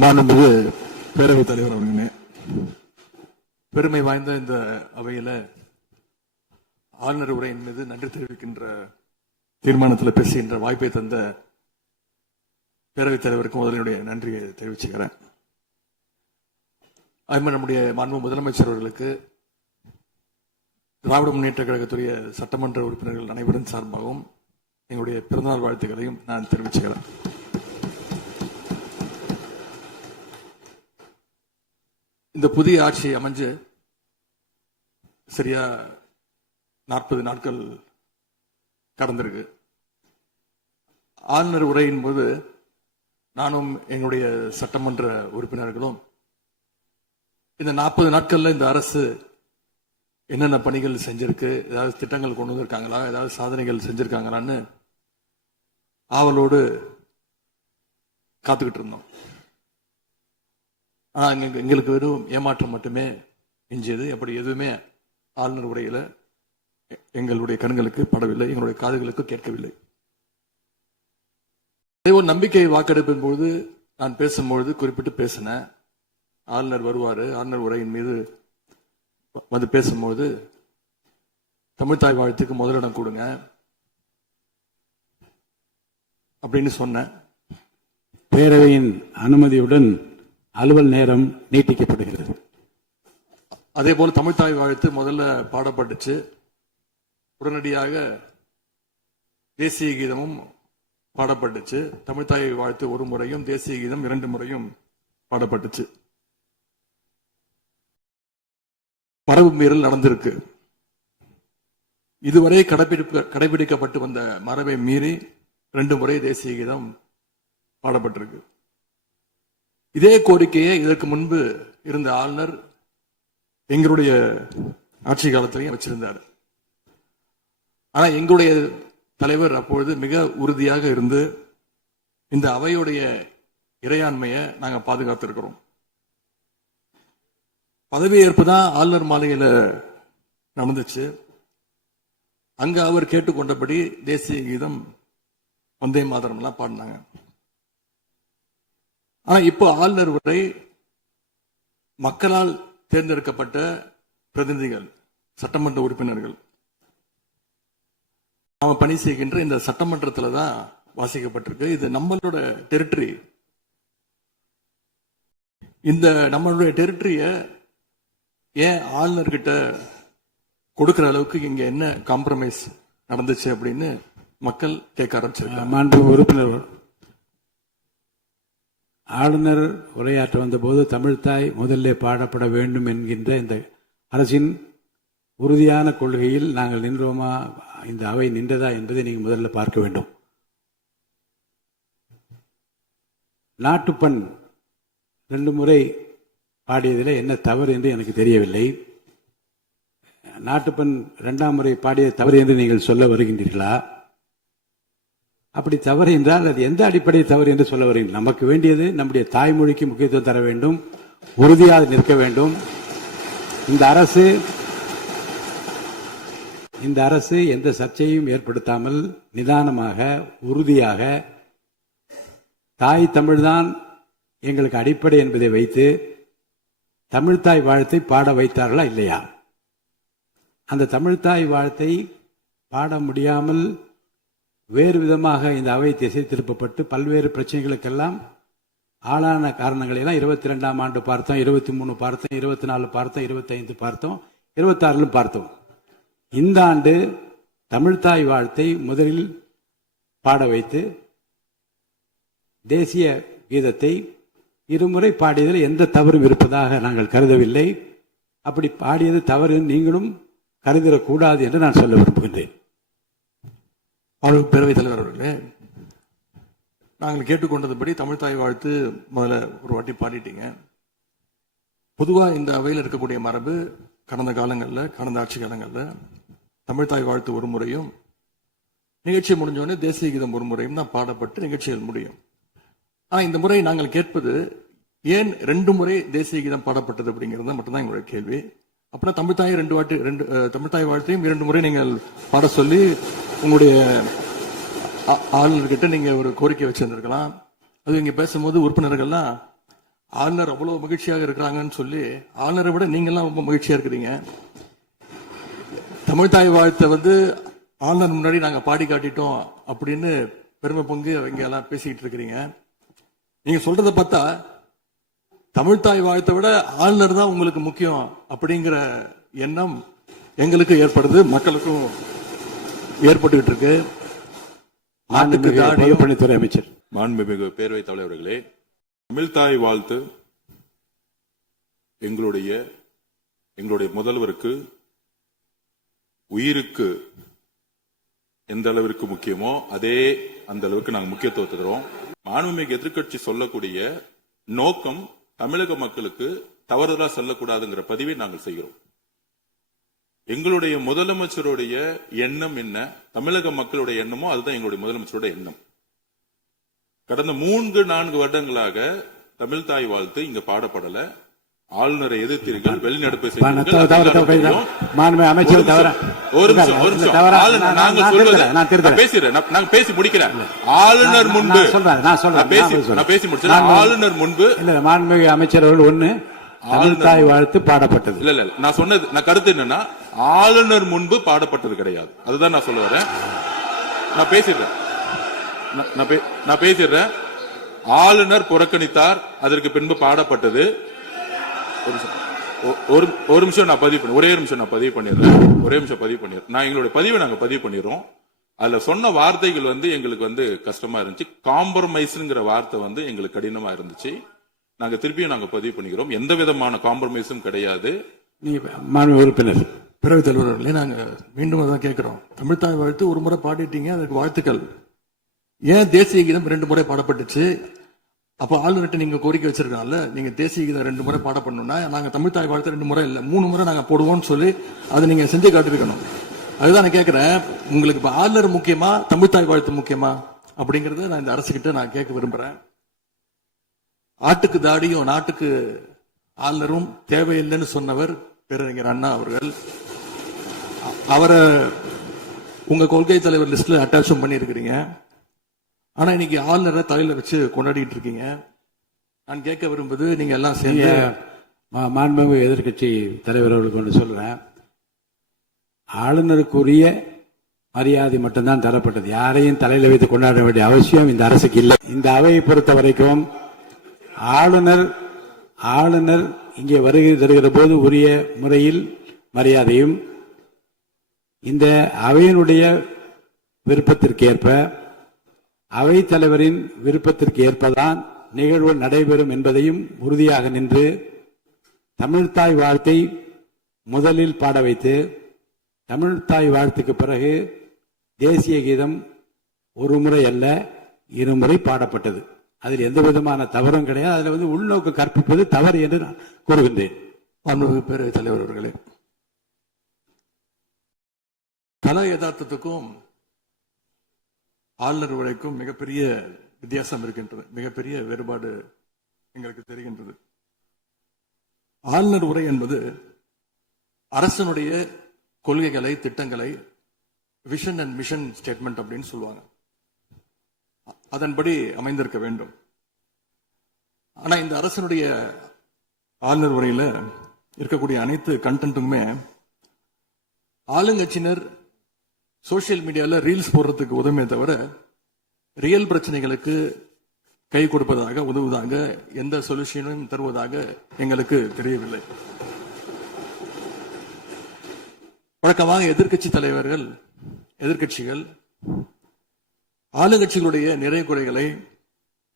மாண்புமிகு பேரவைத் தலைவர் அவர்களே, பெருமை வாய்ந்த இந்த அவையில ஆளுநர் உரையின் மீது நன்றி தெரிவிக்கின்ற தீர்மானத்தில் பேசுகின்ற வாய்ப்பை தந்த பேரவைத் தலைவருக்கு முதலினுடைய நன்றியை தெரிவிச்சுக்கிறேன். அதுமாதிரி நம்முடைய மாண்பு முதலமைச்சர் அவர்களுக்கு திராவிட முன்னேற்ற கழகத்துடைய சட்டமன்ற உறுப்பினர்கள் அனைவரின் சார்பாகவும் எங்களுடைய பிறந்தநாள் வாழ்த்துக்களையும் நான் தெரிவிச்சுக்கிறேன். இந்த புதிய ஆட்சி அமைஞ்சு சரியா 40 நாட்கள் கடந்திருக்கு. ஆளுநர் உரையின் போது நானும் எங்களுடைய சட்டமன்ற உறுப்பினர்களும் இந்த 40 நாட்கள்ல இந்த அரசு என்னென்ன பணிகள் செஞ்சிருக்கு, ஏதாவது திட்டங்கள் கொண்டு வந்திருக்காங்களா, ஏதாவது சாதனைகள் செஞ்சிருக்காங்களான்னு ஆவலோடு காத்துக்கிட்டு இருந்தோம். எங்களுக்கு வெறும் ஏமாற்றம் மட்டுமே எஞ்சியது. அப்படி எதுவுமே ஆளுநர் உரையில எங்களுடைய கண்களுக்கு படவில்லை, எங்களுடைய காதுகளுக்கு கேட்கவில்லை. ஒரு நம்பிக்கை வாக்கெடுப்பின் போது நான் பேசும்பொழுது குறிப்பிட்டு பேசினேன், ஆளுநர் வருவாரு, ஆளுநர் உரையின் மீது வந்து பேசும்போது தமிழ்தாய் வாழ்த்துக்கு முதலிடம் கொடுங்க அப்படின்னு சொன்னேன். பேரவையின் அனுமதியுடன் அலுவல் நேரம் நீட்டிக்கப்படுகிறது. அதே போல தமிழ்தாய் வாழ்த்து முதல்ல பாடப்பட்டுச்சு. உடனடியாக தேசிய கீதமும் பாடப்பட்டுச்சு. தமிழ்தாய் வாழ்த்து ஒரு முறையும் தேசிய கீதம் 2 முறையும் பாடப்பட்டுச்சு. மரபு மீறல் நடந்திருக்கு. இதுவரை கடைபிடிக்கப்பட்டு வந்த மரபை மீறி 2 முறை தேசிய கீதம் பாடப்பட்டிருக்கு. இதே கோரிக்கையை இதற்கு முன்பு இருந்த ஆளுநர் எங்களுடைய ஆட்சி காலத்திலையும் வச்சிருந்தார். ஆனா எங்களுடைய தலைவர் அப்பொழுது மிக உறுதியாக இருந்து இந்த அவையுடைய இறையாண்மையை நாங்க பாதுகாத்திருக்கிறோம். பதவியேற்பு தான் ஆளுநர் மாளிகையில நடந்துச்சு. அங்க அவர் கேட்டுக்கொண்டபடி தேசிய கீதம் வந்தே மாதரம் எல்லாம் பாடினாங்க. ஆனா இப்போ ஆளுநர் உரை மக்களால் தேர்ந்தெடுக்கப்பட்ட பிரதிநிதிகள், சட்டமன்ற உறுப்பினர்கள் நாம பணி செய்கின்ற இந்த சட்டமன்றத்துல தான் வாசிக்கப்பட்டிருக்கு. இது நம்மளோட டெரிட்டரி. இந்த நம்மளுடைய டெரிட்டரிய ஏன் ஆளுநர்கிட்ட கொடுக்கிற அளவுக்கு இங்க என்ன காம்ப்ரமைஸ் நடந்துச்சு அப்படின்னு மக்கள் கேட்க ஆரம்பிச்சிருக்காங்க. மாண்பு உறுப்பினர், ஆளுநர் உரையாற்ற வந்தபோது தமிழ்தாய் முதல்ல பாடப்பட வேண்டும் என்கின்ற இந்த அரசின் உறுதியான கொள்கையில் நாங்கள் நின்றோமா, இந்த அவை நின்றதா என்பதை நீங்கள் முதல்ல பார்க்க வேண்டும். நாட்டுப்பண் 2 முறை பாடியதில் என்ன தவறு என்று எனக்கு தெரியவில்லை. நாட்டுப்பண் 2ஆம் முறை பாடிய தவறு என்று நீங்கள் சொல்ல வருகின்றீர்களா? அப்படி தவறு என்றால் அது எந்த அடிப்படையில் தவறு என்று சொல்ல வருகிறீர்கள்? நமக்கு வேண்டியது நம்முடைய தாய்மொழிக்கு முக்கியத்துவம் தர வேண்டும், உறுதியாக நிற்க வேண்டும். இந்த அரசு எந்த சர்ச்சையும் ஏற்படுத்தாமல் நிதானமாக உறுதியாக தாய் தமிழ்தான் எங்களுக்கு அடிப்படை என்பதை வைத்து தமிழ்தாய் வாழ்த்தை பாட வைத்தார்களா இல்லையா? அந்த தமிழ்தாய் வாழ்த்தை பாட முடியாமல் வேறு விதமாக இந்த அவை திசை திருப்பப்பட்டு பல்வேறு பிரச்சனைகளுக்கெல்லாம் ஆளான காரணங்களை எல்லாம் 22ஆம் ஆண்டு பார்த்தோம், 23 பார்த்தோம், 24 பார்த்தோம், 25 பார்த்தோம், 26 பார்த்தோம். இந்த ஆண்டு தமிழ்தாய் வாழ்த்தை முதலில் பாட வைத்து தேசிய கீதத்தை 2 முறை பாடியதில் எந்த தவறும் இருப்பதாக நாங்கள் கருதவில்லை. அப்படி பாடியது தவறு நீங்களும் கருதிடக்கூடாது என்று நான் சொல்ல விரும்புகின்றேன். பேரவைத் தலைவர் அவர்களே, நாங்கள் கேட்டுக்கொண்டதுபடி தமிழ்தாய் வாழ்த்து முதல்ல ஒரு வாட்டி பாடிட்டீங்க. பொதுவா இந்த அவையில் இருக்கக்கூடிய மரபு கடந்த காலங்களில், கடந்த ஆட்சி காலங்களில் தமிழ்தாய் வாழ்த்து ஒரு முறையும் நிகழ்ச்சி முடிஞ்சோடனே தேசிய கீதம் ஒரு முறையும் தான் பாடப்பட்டு நிகழ்ச்சிகள் முடியும். ஆனா இந்த முறை நாங்கள் கேட்பது ஏன் 2 முறை தேசிய கீதம் பாடப்பட்டது அப்படிங்கிறது மட்டும்தான் எங்களுடைய கேள்வி. அப்படின்னா தமிழ்தாய் வாழ்த்தையும் 2 முறை நீங்கள் பாட சொல்லி உங்களுடைய ஆளுநர்கிட்ட நீங்க ஒரு கோரிக்கை வச்சிருந்திருக்கலாம். அது இங்க பேசும்போது உறுப்பினர்கள்லாம் ஆளுநர் அவ்வளவு மகிழ்ச்சியாக இருக்கிறாங்கன்னு சொல்லி ஆளுநரை விட நீங்கெல்லாம் ரொம்ப மகிழ்ச்சியா இருக்கிறீங்க. தமிழ்தாய் வாழ்த்தை வந்து ஆளுநர் முன்னாடி நாங்க பாடி காட்டிட்டோம் அப்படின்னு பெருமை பொங்கு இங்க எல்லாம் பேசிக்கிட்டு இருக்கிறீங்க. நீங்க சொல்றத பார்த்தா தமிழ்தாய் வாழ்த்தை விட ஆளுநர் தான் உங்களுக்கு முக்கியம் அப்படிங்கிற எண்ணம் எங்களுக்கு ஏற்படுது, மக்களுக்கும் ஏற்பட்டுக்கிட்டு இருக்கு. நாட்டுக்கு தாடியும் பொதுப்பணித்துறை அமைச்சர். மாண்புமிகு பேரவைத் தலைவர்களே, தமிழ்தாய் வாழ்த்து எங்களுடைய முதல்வருக்கு உயிருக்கு எந்த அளவிற்கு முக்கியமோ அதே அந்த அளவுக்கு நாங்கள் முக்கியத்துவத்தை தருவோம். மாண்புமிகு எதிர்க்கட்சி சொல்லக்கூடிய நோக்கம் தமிழக மக்களுக்கு தவறுதலா சொல்லக்கூடாதுங்கிற பதிவை நாங்கள் செய்கிறோம். எங்களுடைய முதலமைச்சருடைய எண்ணம் என்ன, தமிழக மக்களுடைய எண்ணமோ அதுதான் எங்களுடைய முதலமைச்சருடைய எண்ணம். கடந்த 3-4 வருடங்களாக தமிழ்தாய் வாழ்த்து இங்க பாடப்படல. ஆளுநரை எதிர்த்தீர்கள், வெளிநடப்பு நாங்க பேசி முடிக்கிறேன். ஆளுநர் முன்பு ஆளுநர் முன்பு மாண்புமிகு அமைச்சர் அவர்கள் ஒண்ணு தமிழ்தாய் வாழ்த்து பாடப்பட்டது. இல்ல நான் சொன்னது, நான் கருத்து என்னன்னா ஆளுநர் முன்பு பாடப்பட்டது கிடையாது. அதுதான் நான் சொல்ல வரேன். நான் பேசிடுறேன். ஆளுநர் புறக்கணித்தார், அதற்கு பின்பு பாடப்பட்டது. ஒரு நிமிஷம் நான் பதிவு பண்ணி, ஒரே நிமிஷம் நான் பதிவு பண்ணிடுறேன். நான் எங்களுடைய பதிவை நாங்க பதிவு பண்ணிடுறோம். அதுல சொன்ன வார்த்தைகள் வந்து எங்களுக்கு கஷ்டமா இருந்துச்சு. காம்ப்ரமைஸ்ங்கிற வார்த்தை எங்களுக்கு கடினமா இருந்துச்சு. நாங்க திருப்பியும் நாங்க பதிவு பண்ணிக்கிறோம். எந்த விதமான காம்ப்ரமைஸும் கிடையாது. உறுப்பினர் பேரவைத் தலைவர்களே, நாங்க மீண்டும் அதான் கேட்கிறோம். தமிழ்தாய் வாழ்த்து ஒரு முறை பாடிட்டீங்க, அதுக்கு வாழ்த்துக்கள். ஏன் தேசிய கீதம் 2 முறை பாடப்பட்டுச்சு? அப்ப ஆளுநர்கிட்ட நீங்க கோரிக்கை வச்சிருக்காங்கல்ல, நீங்க தேசிய கீதம் 2 முறை பாட பண்ணணும்னா நாங்க தமிழ்தாய் வாழ்த்து 2 முறை இல்ல 3 முறை நாங்க போடுவோம்னு சொல்லி அதை நீங்க செஞ்சு காட்டிருக்கணும். அதுதான் நான் கேட்கிறேன், உங்களுக்கு இப்ப ஆளுநர் முக்கியமா தமிழ்தாய் வாழ்த்து முக்கியமா அப்படிங்கறத நான் இந்த அரசுகிட்ட நான் கேட்க விரும்புறேன். ஆட்டுக்கு தாடியும் நாட்டுக்கு ஆளுநரும் தேவையில்லைன்னு சொன்னவர் பேரறிஞர் அண்ணா அவர்கள். அவரை உங்க கொள்கை தலைவர் லிஸ்ட்ல அட்டாச்சும் பண்ணிருக்கிறீங்க. ஆனா இன்னைக்கு ஆளுநரை தலையில வச்சு கொண்டாடிட்டு இருக்கீங்க. நான் கேட்க விரும்புவது, நீங்க எல்லாம் சேர்ந்து மாண்புமிகு எதிர்க்கட்சி தலைவர் அவர்களுக்கு ஒன்று சொல்றேன். ஆளுநருக்குரிய மரியாதை மட்டும்தான் தரப்பட்டது. யாரையும் தலையில வைத்து கொண்டாட வேண்டிய அவசியம் இந்த அரசுக்கு இல்லை. இந்த அவையை பொறுத்த வரைக்கும் ஆளுநர் இங்கே வருகை தருகிற போது உரிய முறையில் மரியாதையும், இந்த அவையினுடைய விருப்பத்திற்கேற்ப அவைத் தலைவரின் விருப்பத்திற்கு ஏற்பதான் நிகழ்வு நடைபெறும் என்பதையும் உறுதியாக நின்று தமிழ்தாய் வாழ்த்தை முதலில் பாட வைத்து, தமிழ்தாய் வாழ்த்துக்கு பிறகு தேசிய கீதம் ஒரு முறை அல்ல 2 முறை பாடப்பட்டது. அதில் எந்த விதமான தவறும் கிடையாது. அதில் உள்நோக்கு கற்பிப்பது தவறு என்று நான் கூறுகின்றேன். பேரவைத் தலைவர் அவர்களே, கலா யதார்த்தத்துக்கும் ஆளுநர் உரைக்கும் மிகப்பெரிய வித்தியாசம் இருக்கின்றது. மிகப்பெரிய வேறுபாடு எங்களுக்கு தெரிகின்றது. ஆளுநர் உரை என்பது அரசனுடைய கொள்கைகளை, திட்டங்களை, விஷன் அண்ட் மிஷன் ஸ்டேட்மெண்ட் அப்படின்னு சொல்லுவாங்க. அதன்படி அமைந்திருக்க வேண்டும். ஆனா இந்த அரசனுடைய ஆளுநர் உரையில இருக்கக்கூடிய அனைத்து கண்டென்ட்டுமே ஆளுங்கட்சியினர் சோசியல் மீடியால ரீல்ஸ் போடுறதுக்கு உதவுமே தவிர ரியல் பிரச்சனைகளுக்கு கை கொடுப்பதாக, உதவுவதாக, எந்த சொல்யூஷனும் தருவதாக எங்களுக்கு தெரியவில்லை. வழக்கமாக எதிர்க்கட்சி தலைவர்கள், எதிர்க்கட்சிகள் ஆளுங்கட்சிகளுடைய நிறை குறைகளை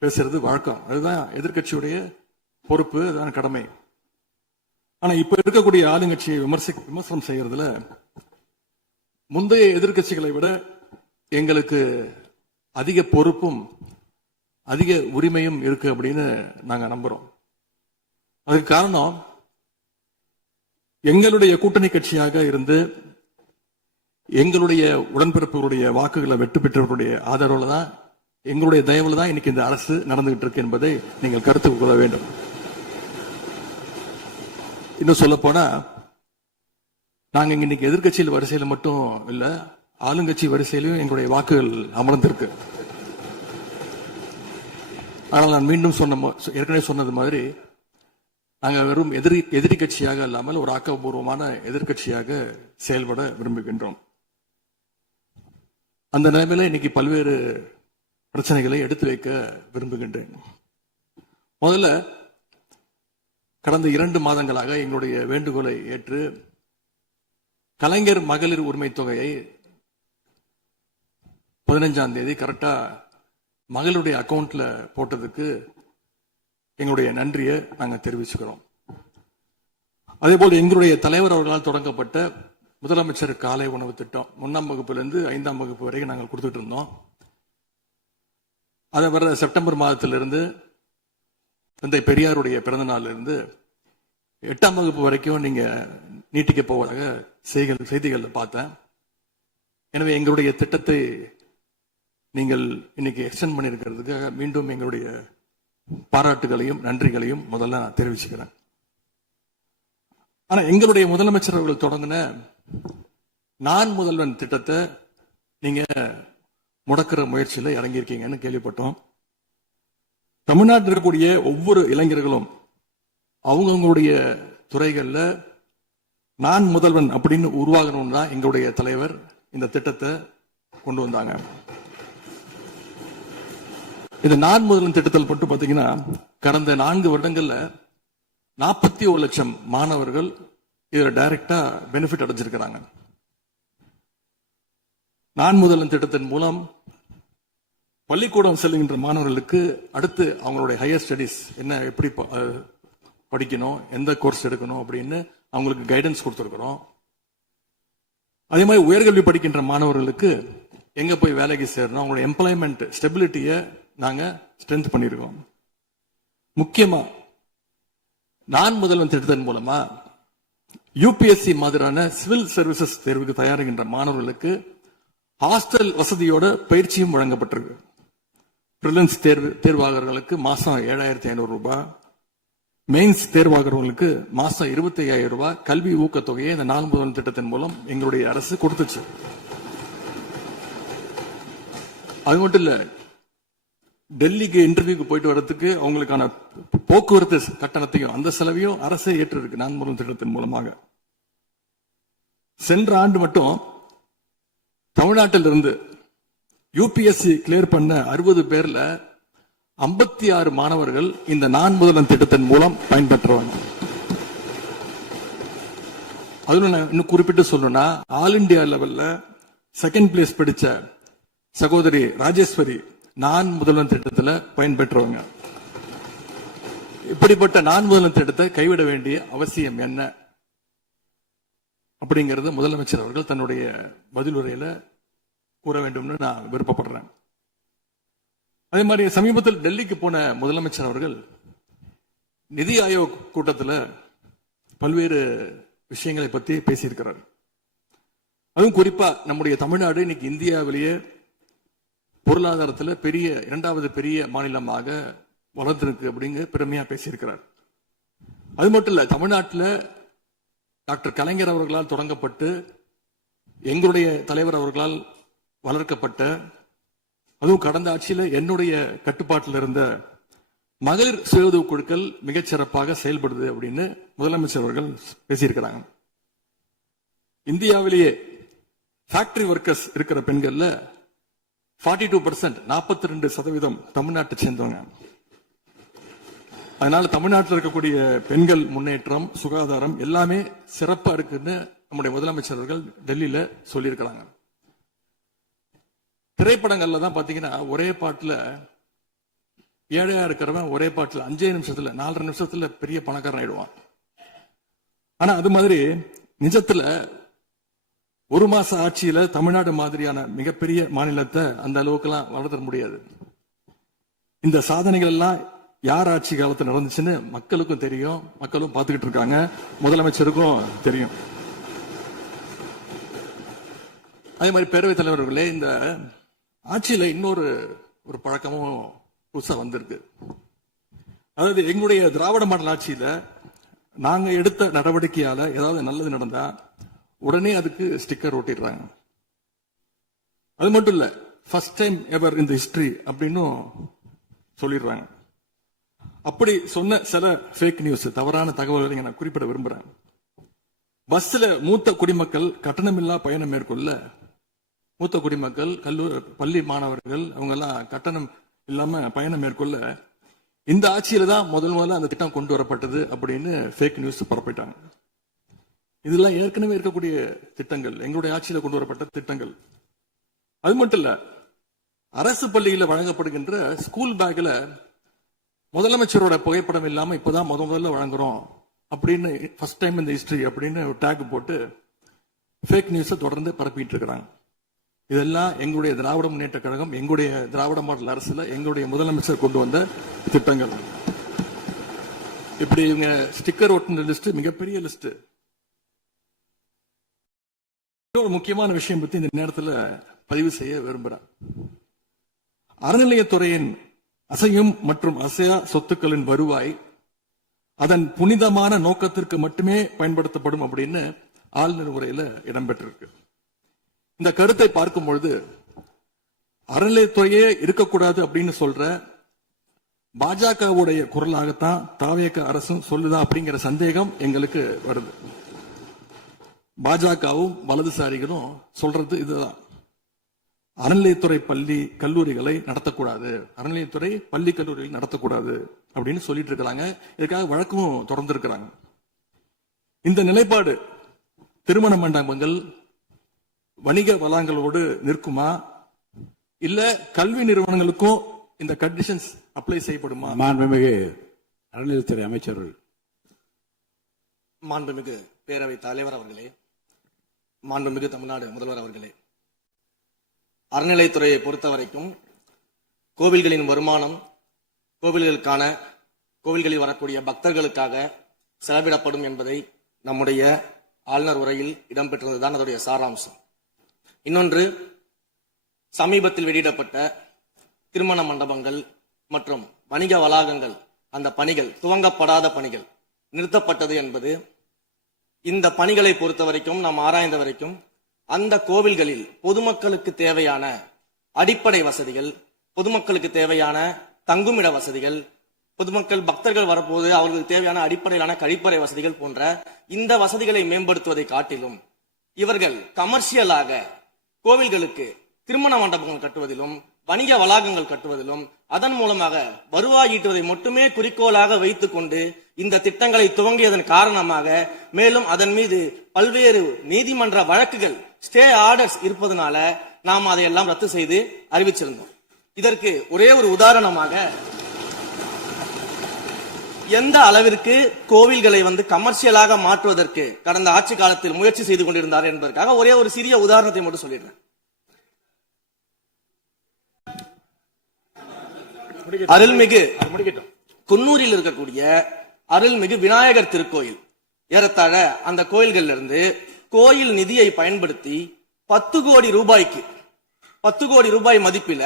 பேசுறது வழக்கம். அதுதான் எதிர்க்கட்சியுடைய பொறுப்பு, அதுதான் கடமை. ஆனா இப்ப இருக்கக்கூடிய ஆளுங்கட்சியை விமர்சனம் செய்யறதுல முந்தைய எதிர்க்கட்சிகளை விட எங்களுக்கு அதிக பொறுப்பும் அதிக உரிமையும் இருக்கு அப்படின்னு நாங்க நம்புறோம். அதுக்கு காரணம், எங்களுடைய கூட்டணி கட்சியாக இருந்து எங்களுடைய உடன்பிறப்புகளுடைய வாக்குகளை வெற்றி பெற்றவர்களுடைய ஆதரவுல தான், எங்களுடைய தயவுல தான் இன்னைக்கு இந்த அரசு நடந்துகிட்டு இருக்கு என்பதை நீங்கள் கருத்து கொள்ள வேண்டும். இன்னும் சொல்ல போனா, நாங்க இன்னைக்கு எதிர்கட்சியில் வரிசையில மட்டும் இல்ல, ஆளுங்கட்சி வரிசையிலும் எங்களுடைய வாக்குகள் அமர்ந்திருக்கு. ஆனால் நான் மீண்டும் ஏற்கனவே சொன்னது மாதிரி நாங்கள் வெறும் எதிரி கட்சியாக இல்லாமல் ஒரு ஆக்கப்பூர்வமான எதிர்க்கட்சியாக செயல்பட விரும்புகின்றோம். அந்த நிலைமையில இன்னைக்கு பல்வேறு பிரச்சனைகளை எடுத்து வைக்க விரும்புகின்றேன். முதல்ல கடந்த 2 மாதங்களாக எங்களுடைய வேண்டுகோளை ஏற்று கலைஞர் மகளிர் உரிமை தொகையை 15ஆம் தேதி கரெக்டா மகளுடைய அக்கௌண்ட்ல போட்டதுக்கு எங்களுடைய நன்றியை நாங்கள் தெரிவிச்சுக்கிறோம். அதே போல எங்களுடைய தலைவர் அவர்களால் தொடங்கப்பட்ட முதலமைச்சர் காலை உணவு திட்டம் 1ஆம் வகுப்பிலிருந்து 5ஆம் வகுப்பு வரைக்கும் நாங்கள் கொடுத்துட்டு இருந்தோம். அதை வர செப்டம்பர் மாதத்திலிருந்து தந்தை பெரியாருடைய பிறந்த நாள்ல இருந்து 8ஆம் வகுப்பு வரைக்கும் நீங்க நீட்டிக்க போவதாக செய்திகள்ல பார்த்தேன். எனவே எங்களுடைய திட்டத்தை நீங்கள் இன்னைக்கு எக்ஸ்டெண்ட் பண்ணியிருக்கிறதுக்காக மீண்டும் எங்களுடைய பாராட்டுகளையும் நன்றிகளையும் முதல்ல நான் தெரிவிச்சுக்கிறேன். ஆனா எங்களுடைய முதலமைச்சர் அவர்கள் தொடங்கின நான் முதல்வன் திட்டத்தை நீங்க முடக்கிற முயற்சியில இறங்கியிருக்கீங்கன்னு கேள்விப்பட்டோம். தமிழ்நாட்டில் இருக்கக்கூடிய ஒவ்வொரு இளைஞர்களும் அவங்களுடைய துறைகள்ல நான் முதல்வன் அப்படின்னு உருவாகணும்னு தான் எங்களுடைய தலைவர் இந்த திட்டத்தை கொண்டு வந்தாங்க. இந்த நான் முதல்வன் திட்டத்தில் மட்டும் பாத்தீங்கன்னா கடந்த 4 வருடங்கள்ல 41 லட்சம் மாணவர்கள் இதுல டைரக்டா பெனிஃபிட் அடைஞ்சிருக்கிறாங்க. நான் முதல்வன் திட்டத்தின் மூலம் பள்ளிக்கூடம் செல்லுகின்ற மாணவர்களுக்கு அடுத்து அவங்களுடைய ஹையர் ஸ்டடிஸ் என்ன, எப்படி படிக்கணும், எந்த கோர்ஸ் எடுக்கணும் அப்படின்னு அவங்களுக்கு கைடன்ஸ் கொடுத்துருக்கிறோம். அதே மாதிரி உயர்கல்வி படிக்கின்ற மாணவர்களுக்கு எங்க போய் வேலைக்கு சேரணும், அவங்களுடைய எம்ப்ளாய்மெண்ட் ஸ்டெபிலிட்டியை நாங்க ஸ்ட்ரென்த் பண்ணிருக்கோம். முக்கியமா நான் முதல்வன் திட்டத்தின் மூலமா யூபிஎஸ்சி மாதிரியான சிவில் சர்வீசஸ் தேர்வுக்கு தயாரிக்கின்ற மாணவர்களுக்கு ஹாஸ்டல் வசதியோட பயிற்சியும் வழங்கப்பட்டிருக்கு. பிரிலிம்ஸ் தேர்வாளர்களுக்கு மாசம் 7,500 ரூபாய், மெயின்ஸ் தேர்வாகிறவங்களுக்கு மாசம் 25,000 ரூபாய் கல்வி ஊக்கத்தொகையை இந்த நான் முதல்வன் திட்டத்தின் மூலம் எங்களுடைய அரசு கொடுத்துச்சு. அது மட்டும் இல்ல, டெல்லிக்கு இன்டர்வியூக்கு போயிட்டு வர்றதுக்கு அவங்களுக்கான போக்குவரத்து கட்டணத்தையும் அந்த செலவையும் அரசே ஏற்றிருக்கு நான் முதல்வன் திட்டத்தின் மூலமாக. சென்ற ஆண்டு மட்டும் தமிழ்நாட்டில் இருந்து யூபிஎஸ்சி கிளியர் பண்ண 60 பேர்ல 56 மாணவர்கள் இந்த நான் முதல்வன் திட்டத்தின் மூலம் பயன்பெற்றவங்க. அதுல இன்னும் குறிப்பிட்டு சொல்லணும்னா ஆல் இண்டியா லெவல்ல 2nd பிளேஸ் படிச்ச சகோதரி ராஜேஸ்வரி நான் முதல்வன் திட்டத்தில் பயன்பெற்றவங்க. இப்படிப்பட்ட நான் முதல்வன் திட்டத்தை கைவிட வேண்டிய அவசியம் என்ன அப்படிங்கறது முதலமைச்சர் அவர்கள் தன்னுடைய பதிலுரையில கூற வேண்டும்னு நான் விருப்பப்படுறேன். அதே மாதிரி சமீபத்தில் டெல்லிக்கு போன முதலமைச்சர் அவர்கள் நிதி ஆயோக் கூட்டத்தில் பல்வேறு விஷயங்களை பத்தி பேசியிருக்கிறார். அதுவும் குறிப்பா நம்முடைய தமிழ்நாடு இன்னைக்கு இந்தியாவிலேயே பொருளாதாரத்தில் 2வது பெரிய மாநிலமாக வளர்ந்திருக்கு அப்படிங்க பெருமையா பேசியிருக்கிறார். அது மட்டும் இல்ல, தமிழ்நாட்டில் டாக்டர் கலைஞர் அவர்களால் தொடங்கப்பட்டு எங்களுடைய தலைவர் அவர்களால் வளர்க்கப்பட்ட, அதுவும் கடந்த ஆட்சியில் என்னுடைய கட்டுப்பாட்டில் இருந்த மகளிர் சுய உதவி குழுக்கள் மிகச்சிறப்பாக செயல்படுது அப்படின்னு முதலமைச்சர் அவர்கள் பேசியிருக்கிறாங்க. இந்தியாவிலேயே ஃபேக்டரி ஒர்க்கர்ஸ் இருக்கிற பெண்கள்ல 42%, 42% தமிழ்நாட்டை சேர்ந்தவங்க. அதனால தமிழ்நாட்டில் இருக்கக்கூடிய பெண்கள் முன்னேற்றம், சுகாதாரம் எல்லாமே சிறப்பா இருக்குன்னு நம்முடைய முதலமைச்சர்கள் டெல்லியில சொல்லியிருக்கிறாங்க. திரைப்படங்கள்ல தான் பாத்தீங்கன்னா ஒரே பாட்டுல ஏழையா இருக்கிறவன் ஒரே பாட்டுல 5 நிமிஷத்துல 4 நிமிஷத்துல பெரிய பணக்காரன் ஆயிடுவான். ஆனா அது மாதிரி நிஜத்துல 1 மாச ஆட்சியில தமிழ்நாடு மாதிரியான மிகப்பெரிய மாநிலத்தை அந்த அளவுக்கு எல்லாம் வளர்த்த முடியாது. இந்த சாதனைகள் எல்லாம் யார் ஆட்சி காலத்தில் நடந்துச்சுன்னு மக்களுக்கும் தெரியும், மக்களும் பார்த்துக்கிட்டு இருக்காங்க, முதலமைச்சருக்கும் தெரியும். அதே மாதிரி பேரவைத் தலைவர்களே, இந்த ஆட்சியில இன்னொரு பழக்கமும் புதுசா வந்திருக்கு. அதாவது எங்களுடைய திராவிட மாடல் ஆட்சியில நாங்க எடுத்த நடவடிக்கையால ஏதாவது நல்லது நடந்தா உடனே அதுக்கு ஸ்டிக்கர் ஒட்டிடுறாங்க. அது மட்டும் இல்ல, ஃபர்ஸ்ட் டைம் எவர் இந்த ஹிஸ்டரி அப்படின்னு சொல்லிடுறாங்க. அப்படி சொன்ன சில ஃபேக் நியூஸ், தவறான தகவல்களை நான் குறிப்பிட விரும்புறேன். பஸ்ல மூத்த குடிமக்கள் கட்டணமில்லா பயணம் மேற்கொள்ள, மூத்த குடிமக்கள், பள்ளி மாணவர்கள் அவங்க எல்லாம் கட்டணம் இல்லாம பயணம் மேற்கொள்ள இந்த ஆட்சியில தான் முதல்ல அந்த திட்டம் கொண்டு வரப்பட்டது அப்படின்னு ஃபேக் நியூஸ் பரப்பிட்டாங்க. இதெல்லாம் ஏற்கனவே இருக்கக்கூடிய திட்டங்கள், எங்களுடைய ஆட்சியில கொண்டு வரப்பட்ட திட்டங்கள். அது மட்டும் இல்ல, அரசு பள்ளியில வழங்கப்படுகின்ற ஸ்கூல் பேக்ல முதலமைச்சரோட புகைப்படம் இல்லாம இப்பதான் முதல்ல வழங்குறோம் அப்படின்னு, ஃபர்ஸ்ட் டைம் இந்த ஹிஸ்டரி அப்படின்னு டேக் போட்டு ஃபேக் நியூஸை தொடர்ந்து பரப்பிட்டு இருக்கிறாங்க. இதெல்லாம் எங்களுடைய திராவிட முன்னேற்ற கழகம், எங்களுடைய திராவிட மாடல் அரசுல எங்களுடைய முதலமைச்சர் கொண்டு வந்த திட்டங்கள். இப்படி இவங்க ஸ்டிக்கர் ஒட்டின லிஸ்ட் மிகப்பெரிய லிஸ்ட். இன்னொரு முக்கியமான விஷயம் பத்தி இந்த நேரத்தில் பதிவு செய்ய விரும்புறேன். அறநிலையத்துறையின் அசையும் மற்றும் அசையா சொத்துக்களின் வருவாய் அதன் புனிதமான நோக்கத்திற்கு மட்டுமே பயன்படுத்தப்படும் அப்படின்னு ஆளுநர் உரையில இடம்பெற்றிருக்கு. இந்த கருத்தை பார்க்கும் பொழுது அறநிலையத்துறையே இருக்கக்கூடாது அப்படின்னு சொல்ற பாஜகவுடைய குரலாகத்தான் தாவேக அரசும் சொல்லுதா அப்படிங்கிற சந்தேகம் எங்களுக்கு வருது. பாஜகவும் வலதுசாரிகளும் சொல்றது இதுதான். அறநிலையத்துறை பள்ளி கல்லூரிகளை நடத்தக்கூடாது, அறநிலையத்துறை பள்ளி கல்லூரிகளை நடத்தக்கூடாது அப்படின்னு சொல்லிட்டு இருக்கிறாங்க. இதுக்காக வழக்கும் தொடர்ந்து இருக்கிறாங்க. இந்த நிலைப்பாடு திருமண மண்டபங்கள், வணிக வளாகங்களோடு நிற்குமா, இல்ல கல்வி நிறுவனங்களுக்கும் இந்த கண்டிஷன்ஸ் அப்ளை செய்யப்படுமா? மாண்புமிகு அறநிலையத்துறை அமைச்சர்கள். மாண்புமிகு பேரவை தலைவர் அவர்களே, மாண்புமிகு தமிழ்நாடு முதல்வர் அவர்களே, அறநிலைத்துறையை பொறுத்த வரைக்கும் கோவில்களின் வருமானம் கோவில்களில் வரக்கூடிய பக்தர்களுக்காக செலவிடப்படும் என்பதை நம்முடைய ஆளுநர் உரையில் இடம்பெற்றதுதான் அதனுடைய சாராம்சம். இன்னொன்று, சமீபத்தில் வெளியிடப்பட்ட திருமண மண்டபங்கள் மற்றும் வணிக வளாகங்கள், அந்த பணிகள் துவங்கப்படாத பணிகள் நிறுத்தப்பட்டது என்பது, இந்த பணிகளை பொறுத்த வரைக்கும் நாம் ஆராய்ந்த வரைக்கும் அந்த கோவில்களில் பொதுமக்களுக்கு தேவையான அடிப்படை வசதிகள், பொதுமக்களுக்கு தேவையான தங்குமிட வசதிகள், பொதுமக்கள் பக்தர்கள் வரப்போது அவர்களுக்கு தேவையான அடிப்படையிலான கழிப்பறை வசதிகள் போன்ற இந்த வசதிகளை மேம்படுத்துவதை காட்டிலும் இவர்கள் கமர்ஷியலாக கோவில்களுக்கு திருமண மண்டபங்கள் கட்டுவதிலும் வணிக வளாகங்கள் கட்டுவதிலும் அதன் மூலமாக வருவாய் ஈட்டுவதை மட்டுமே குறிக்கோளாக வைத்துக் கொண்டு இந்த திட்டங்களை துவங்கியதன் காரணமாக மேலும் அதன் மீது பல்வேறு நீதிமன்ற வழக்குகள், ஸ்டே ஆர்டர்ஸ் இருப்பதனால நாம் அதையெல்லாம் ரத்து செய்து அறிவிச்சிருந்தோம். இதற்கு ஒரே ஒரு உதாரணமாக, எந்த அளவிற்கு கோவில்களை கமர்ஷியலாக மாற்றுவதற்கு கடந்த ஆட்சி காலத்தில் முயற்சி செய்து கொண்டிருந்தார் என்பதற்காக ஒரே ஒரு சிறிய உதாரணத்தை மட்டும் சொல்லிடுறேன். அருள்மிகு குன்னூரில் இருக்கக்கூடிய அருள்மிகு விநாயகர் திருக்கோயில், ஏறத்தாழ அந்த கோயில்கள் இருந்து கோயில் நிதியை பயன்படுத்தி 10 கோடி ரூபாய்க்கு 10 கோடி ரூபாய் மதிப்பில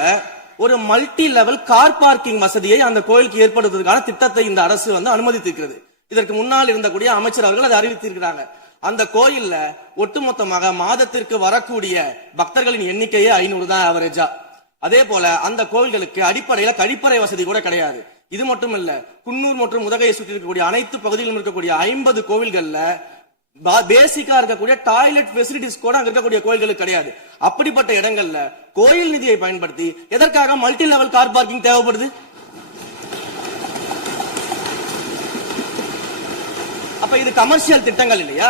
ஒரு மல்டி லெவல் கார் பார்க்கிங் வசதியை அந்த கோயிலுக்கு ஏற்படுத்துவதற்கான திட்டத்தை இந்த அரசு அனுமதித்திருக்கிறது. இதற்கு முன்னால் இருந்தக்கூடிய அமைச்சர் அவர்கள் அதை அறிவித்திருக்கிறாங்க. அந்த கோயில்ல ஒட்டுமொத்தமாக மாதத்திற்கு வரக்கூடிய பக்தர்களின் எண்ணிக்கையே 500 தான் ஆவரேஜா. அதே போல அந்த கோவில்களுக்கு அடிப்படையில கழிப்பறை வசதி கூட கிடையாது. இது மட்டும் இல்ல, குன்னூர் மற்றும் உதகையை சுற்றி இருக்கக்கூடிய அனைத்து பகுதிகளிலும் இருக்கக்கூடிய 50 கோவில்கள்ல பேசிக்கா இருக்கக்கூடிய டாய்லெட் ஃபெசிலிட்டிஸ் கூட அங்க இருக்கக்கூடிய கோயில்களுக்கு கிடையாது. அப்படிப்பட்ட இடங்கள்ல கோயில் நிதியை பயன்படுத்தி எதற்காக மல்டி லெவல் கார் பார்க்கிங் தேவைப்படுது? அப்ப இது கமர்ஷியல் திட்டங்கள் இல்லையா?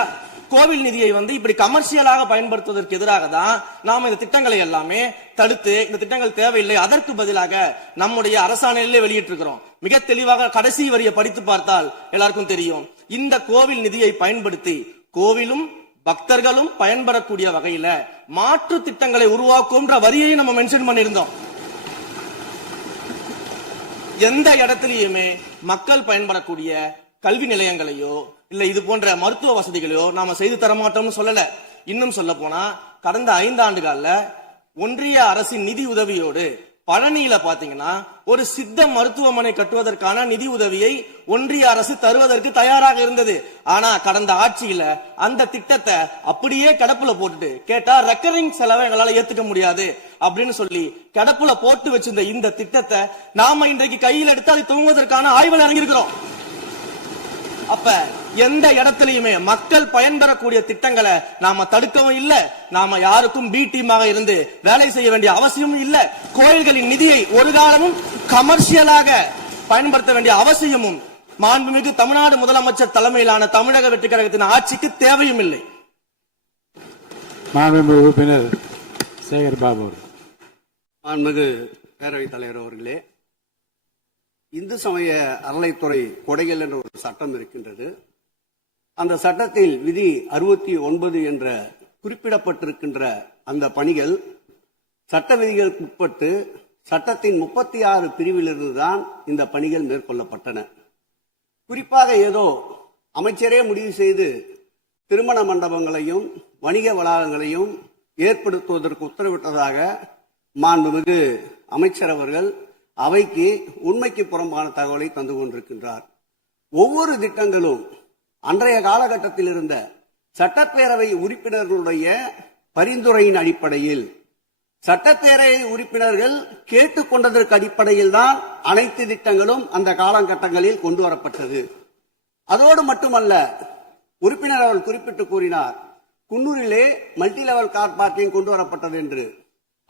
கோவில் நிதியை இப்படி கமர்ஷியலாக பயன்படுத்துவதற்கு எதிராக தான் நாம இந்த திட்டங்களை எல்லாமே தடுத்து, இந்த திட்டங்கள் தேவையில்லை, அதற்கு பதிலாக நம்முடைய அரசாணையிலே வெளியிட்டிருக்கிறோம். மிக தெளிவாக கடைசி வரியை படித்து பார்த்தால் எல்லாருக்கும் தெரியும். இந்த கோவில் நிதியை பயன்படுத்தி கோவிலும் பக்தர்களும் பயன்படக்கூடிய வகையில மாற்று திட்டங்களை உருவாக்கும்ன்ற வரியை நம்ம மென்ஷன் பண்ணியிருந்தோம். எந்த இடத்திலேயுமே மக்கள் பயன்படக்கூடிய கல்வி நிலையங்களையோ இல்ல இது போன்ற மருத்துவ வசதிகளையோ நாம செய்து தரமாட்டோம்னு சொல்லல. இன்னும் சொல்ல போனா, கடந்த 5 ஆண்டுகள்ல ஒன்றிய அரசின் நிதி உதவியோடு பழனியில பாத்தீங்கன்னா ஒரு சித்த மருத்துவமனை கட்டுவதற்கான நிதி உதவியை ஒன்றிய அரசு தருவதற்கு தயாராக இருந்தது. ஆனா கடந்த ஆட்சியில அந்த திட்டத்தை அப்படியே கிடப்புல போட்டுட்டு கேட்டா ரெக்கரிங் செலவை எங்களால ஏத்துக்க முடியாது அப்படின்னு சொல்லி கிடப்புல போட்டு வச்சிருந்த இந்த திட்டத்தை நாம இன்றைக்கு கையில் எடுத்து அதை துவங்குவதற்கான ஆய்வில் இறங்கியிருக்கிறோம். அப்ப எந்த இடத்திலையுமே மக்கள் பயன்பெறக்கூடிய திட்டங்களை நாம தடுக்கவும் இல்ல, நாம யாருக்கும் பி டீமாக இருந்து வேலை செய்ய வேண்டிய அவசியமும் இல்ல. கோயில்களின் நிதியை ஒரு காலமும் கமர்ஷியலாக பயன்படுத்த வேண்டிய அவசியமும் மாண்புமிகு தமிழ்நாடு முதலமைச்சர் தலைமையிலான தமிழக வெற்றி கழகத்தின் ஆட்சிக்கு தேவையும் இல்லை. மாண்புமிகு உறுப்பினர் சேகர் பாபு. மாண்புமிகு பேரவைத் தலைவர் அவர்களே, இந்து சமய அறநிலைத்துறை கொடைகள் என்ற ஒரு சட்டம் இருக்கின்றது. அந்த சட்டத்தில் விதி 69 என்ற குறிப்பிடப்பட்டிருக்கின்ற அந்த பணிகள் சட்ட விதிகளுக்கு உட்பட்டு சட்டத்தின் 36 பிரிவிலிருந்து தான் இந்த பணிகள் மேற்கொள்ளப்பட்டன. குறிப்பாக ஏதோ அமைச்சரே முடிவு செய்து திருமண மண்டபங்களையும் வணிக வளாகங்களையும் ஏற்படுத்துவதற்கு உத்தரவிட்டதாக மாண்புமிகு அமைச்சர் அவர்கள் அவைக்கு உண்மைக்கு புறம்பான தகவலை தந்து கொண்டிருக்கின்றார். ஒவ்வொரு திட்டங்களும் அன்றைய காலகட்டத்தில் இருந்த சட்டப்பேரவை உறுப்பினர்களுடைய பரிந்துரையின் அடிப்படையில், சட்டப்பேரவை உறுப்பினர்கள் கேட்டுக்கொண்டதற்கு அடிப்படையில் தான் அனைத்து திட்டங்களும் அந்த காலகட்டங்களில் கொண்டு வரப்பட்டது. அதோடு மட்டுமல்ல, உறுப்பினர் அவர்கள் குறிப்பிட்டு கூறினார், குன்னூரிலே மல்டி லெவல் கார் பார்க்கிங் கொண்டு வரப்பட்டது என்று.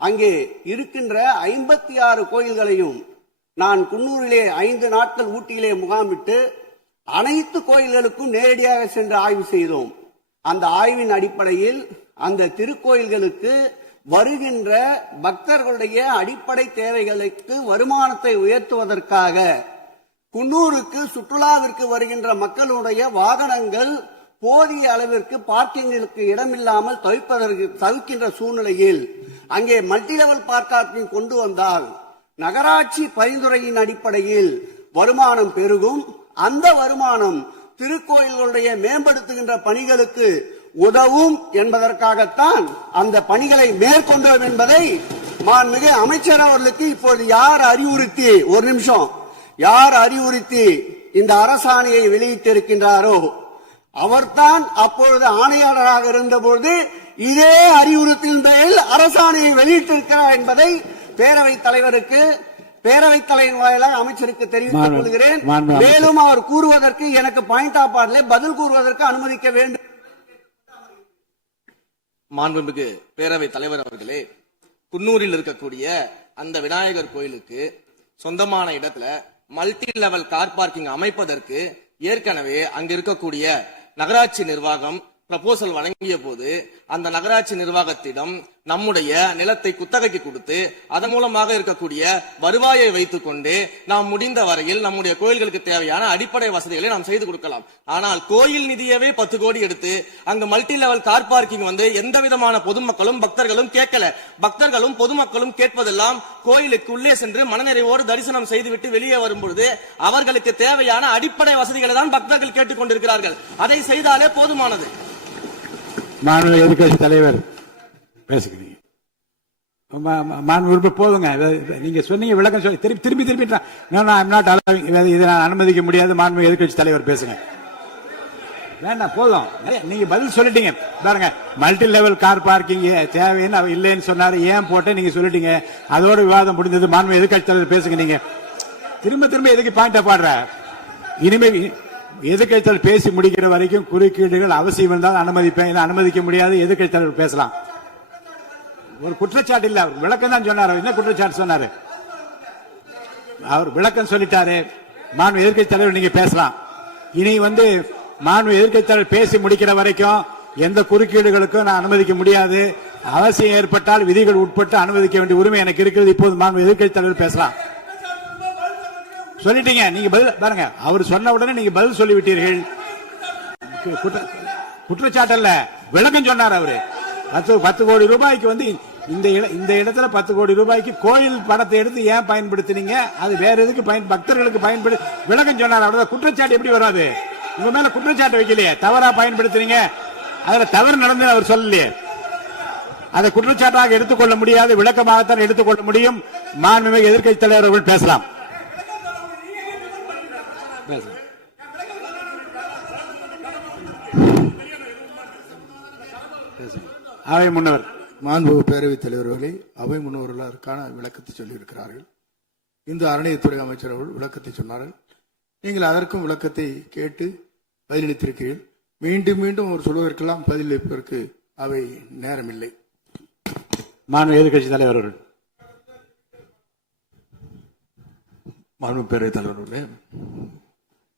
அங்கே இருக்கின்ற 56 கோயில்களையும் நான் குன்னூரிலே 5 நாட்கள் ஊட்டியிலே முகாமிட்டு அனைத்து கோயில்களுக்கும் நேரடியாக சென்று ஆய்வு செய்தோம். அந்த ஆய்வின் அடிப்படையில் அந்த திருக்கோயில்களுக்கு வருகின்ற பக்தர்களுடைய அடிப்படை தேவைகளுக்கு வருமானத்தை உயர்த்துவதற்காக குன்னூருக்கு சுற்றுலாவிற்கு வருகின்ற மக்களுடைய வாகனங்கள் போதிய அளவிற்கு பார்க்கிங்களுக்கு இடமில்லாமல் தவிர்க்கின்ற சூழ்நிலையில் அங்கே மல்டி லெவல் பார்க்கிங் கொண்டு வந்தால் நகராட்சி பரிந்துரையின் அடிப்படையில் வருமானம் பெருகும். அந்த வருமானம் திருக்கோயில்களுடைய மேம்படுத்துகின்ற பணிகளுக்கு உதவும் என்பதற்காகத்தான் அந்த பணிகளை மேற்கொண்டோம் என்பதை மாண்புமிகு அமைச்சர் அவர்களுக்கு இப்போது யார் அறிவுறுத்தி, ஒரு நிமிஷம், யார் அறிவுறுத்தி இந்த அரசாணையை வெளியிட்டிருக்கின்றாரோ அவர்தான் அப்பொழுது ஆணையாளராக இருந்தபோது இதே அறிவுறுத்தின் பெயரில் அரசாணையை வெளியிட்டிருக்கிறார் என்பதை பேரவைத் தலைவர் வாயிலாக அமைச்சருக்கு தெரிவித்துக் கொள்கிறேன். மேலும் அவர் கூறுவதற்கு எனக்கு பாயிண்ட் ஆஃப் ஆர்டர் பதில் கூறுவதற்கு அனுமதிக்க வேண்டும். மாண்புமிகு பேரவைத் தலைவர் அவர்களே, குன்னூரில் இருக்கக்கூடிய அந்த விநாயகர் கோயிலுக்கு சொந்தமான இடத்துல மல்டி லெவல் கார் பார்க்கிங் அமைப்பதற்கு ஏற்கனவே அங்க இருக்கக்கூடிய நகராட்சி நிர்வாகம் ப்ரப்போசல் வழங்கிய போது அந்த நகராட்சி நிர்வாகத்திடம் நம்முடைய நிலத்தை குத்தகைக்கு கொடுத்து அதன் மூலமாக இருக்கக்கூடிய வருவாயை வைத்துக் கொண்டு நாம் முடிந்த வரையில் நம்முடைய கோயில்களுக்கு தேவையான அடிப்படை வசதிகளை நாம் செய்து கொடுக்கலாம். ஆனால் கோயில் நிதியவே 10 கோடி எடுத்து அங்கு மல்டி லெவல் கார் பார்க்கிங் வந்து எந்த விதமான பொதுமக்களும் பக்தர்களும் கேட்கல. பக்தர்களும் பொதுமக்களும் கேட்பதெல்லாம் கோயிலுக்கு உள்ளே சென்று மனநிறைவோடு தரிசனம் செய்துவிட்டு வெளியே வரும்பொழுது அவர்களுக்கு தேவையான அடிப்படை வசதிகளை தான் பக்தர்கள் கேட்டுக் கொண்டிருக்கிறார்கள். அதை செய்தாலே போதுமானது. மாநில எதிர்கட்சி தலைவர் பேசுகிறீங்க. போதுங்க, நீங்க சொன்னீங்க விளக்கம் சொல்லி திருப்பி இதை நான் அனுமதிக்க முடியாது. மாண்பு எதிர்கட்சி தலைவர் பேசுங்க. வேண்டாம், போதும், நீங்க பதில் சொல்லிட்டீங்க. பாருங்க, மல்டி லெவல் கார் பார்க்கிங் தேவைன்னு அவர் இல்லைன்னு சொன்னாரு, ஏன் போட்டு நீங்க சொல்லிட்டீங்க. அதோட விவாதம் முடிந்தது. மாண்பு எதிர்கட்சி தலைவர் பேசுங்க. நீங்க திரும்ப எதுக்கு பாயிண்ட் பாடுற? இனிமே எதிர்கட்சி தலைவர் பேசி முடிக்கிற வரைக்கும் குறுக்கீடுகள் அவசியம் இருந்தால் அனுமதிப்பேன், அனுமதிக்க முடியாது. எதிர்கட்சி தலைவர் பேசலாம். ஒரு குற்றச்சாட்டு இல்ல, அவர் விளக்கம் தான் சொன்னார். என்ன குற்றச்சாட்டு சொன்னாரு? அவர் விளக்கம் சொல்லிட்டாரு. மாண்பு எதிர்கட்சி தலைவர் நீங்க பேசலாம். இனி மாண்பு எதிர்கட்சி தலைவர் பேசி முடிக்கிற வரைக்கும் எந்த குறுக்கீடுகளுக்கும் நான் அனுமதிக்க முடியாது. அவசியம் ஏற்பட்டால் விதிகள் உட்பட்டு அனுமதிக்க வேண்டிய உரிமை எனக்கு இருக்கிறது. இப்போது மாண்பு எதிர்கட்சி தலைவர் பேசலாம். சொல்லிட்டீங்க, நீங்க பதில் பாருங்க. அவர் சொன்ன உடனே நீங்க பதில் சொல்லிவிட்டீர்கள். குற்றச்சாட்டு அல்ல, விளக்கம் சொன்னார் அவரு. 10 கோடி ரூபாய்க்கு இந்த இடத்துல 10 கோடி ரூபாய்க்கு கோயில் படத்தை எடுத்து ஏன் பயன்படுத்தினீங்க, அது வேற எதுக்கு பக்தர்களுக்கு பயன்படு விளக்கம் சொன்னார். அவ்வளவுதான். குற்றச்சாட்டு எப்படி வராது? உங்க மேல குற்றச்சாட்டு வைக்கலையே, தவறா பயன்படுத்துறீங்க, அதுல தவறு நடந்து அவர் சொல்லலையே. அதை குற்றச்சாட்டாக எடுத்துக்கொள்ள முடியாது, விளக்கமாகத்தான் எடுத்துக்கொள்ள முடியும். மாண்புமிகு எதிர்க்கட்சி தலைவர் அவர்கள் பேசலாம். அவை முன்னவர். மாண்புமிகு பேரவைத் தலைவர் அவர்களே, அவை முன்னவர்கள் அதற்கான விளக்கத்தை சொல்லியிருக்கிறார்கள். இந்த அறநிலையத்துறை அமைச்சர் அவர்கள் விளக்கத்தை சொன்னார்கள். நீங்கள் அதற்கும் விளக்கத்தை கேட்டு பதிலளித்திருக்கிறீர்கள். மீண்டும் மீண்டும் அவர் சொல்வதற்கெல்லாம் பதிலளிப்பதற்கு அவை நேரமில்லை. மாண்புமிகு எதிர்க்கட்சி தலைவர் அவர்கள். மாண்புமிகு பேரவைத் தலைவர்களே,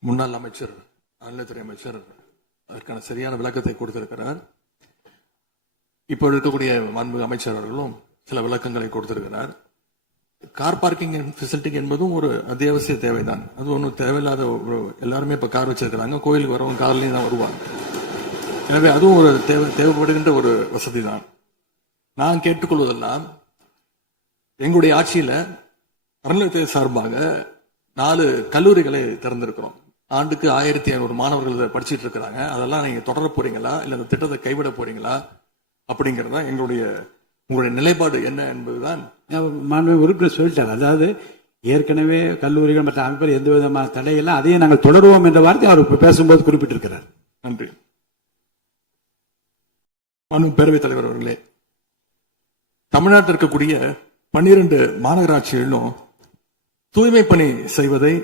முன்னாள் அமைச்சர் அறநிலையத்துறை அமைச்சர் அதற்கான சரியான விளக்கத்தை கொடுத்திருக்கிறார். இப்போ இருக்கக்கூடிய மாண்புமிகு அமைச்சர் அவர்களும் சில விளக்கங்களை கொடுத்திருக்கிறார். கார் பார்க்கிங் ஃபெசிலிட்டி என்பதும் ஒரு அத்தியாவசிய தேவைதான். அது ஒன்றும் தேவையில்லாத ஒரு, எல்லாருமே இப்ப கார் வச்சிருக்கிறாங்க, கோயிலுக்கு வரவங்க கார்லயும் தான் வருவாங்க. எனவே அதுவும் ஒரு தேவைப்படுகின்ற ஒரு வசதி தான். நான் கேட்டுக்கொள்வதெல்லாம், எங்களுடைய ஆட்சியில அறநிலையத்துறை சார்பாக 4 கல்லூரிகளை திறந்திருக்கிறோம். ஆண்டுக்கு 1500 மாணவர்கள் படிச்சுட்டு இருக்கிறாங்க. அதெல்லாம் நீங்க தொடர போறீங்களா, இல்ல அந்த திட்டத்தை கைவிட போறீங்களா அப்படிங்கறதா உங்களுடைய நிலைப்பாடு என்ன என்பதுதான். மாண்புமிகு உறுப்பினர் சொல்லிட்டாங்க. அதாவது ஏற்கனவே கல்லூரிகள் மற்ற அமைப்பில் எந்த விதமான தடையெல்லாம் அதையும் நாங்கள் தொடருவோம் என்ற வார்த்தை அவர் பேசும்போது குறிப்பிட்டிருக்கிறார். நன்றி. மாண்புமிகு பேரவைத் தலைவர் அவர்களே, தமிழ்நாட்டில் இருக்கக்கூடிய 12 மாநகராட்சிகளிலும் தூய்மை பணி செய்வதை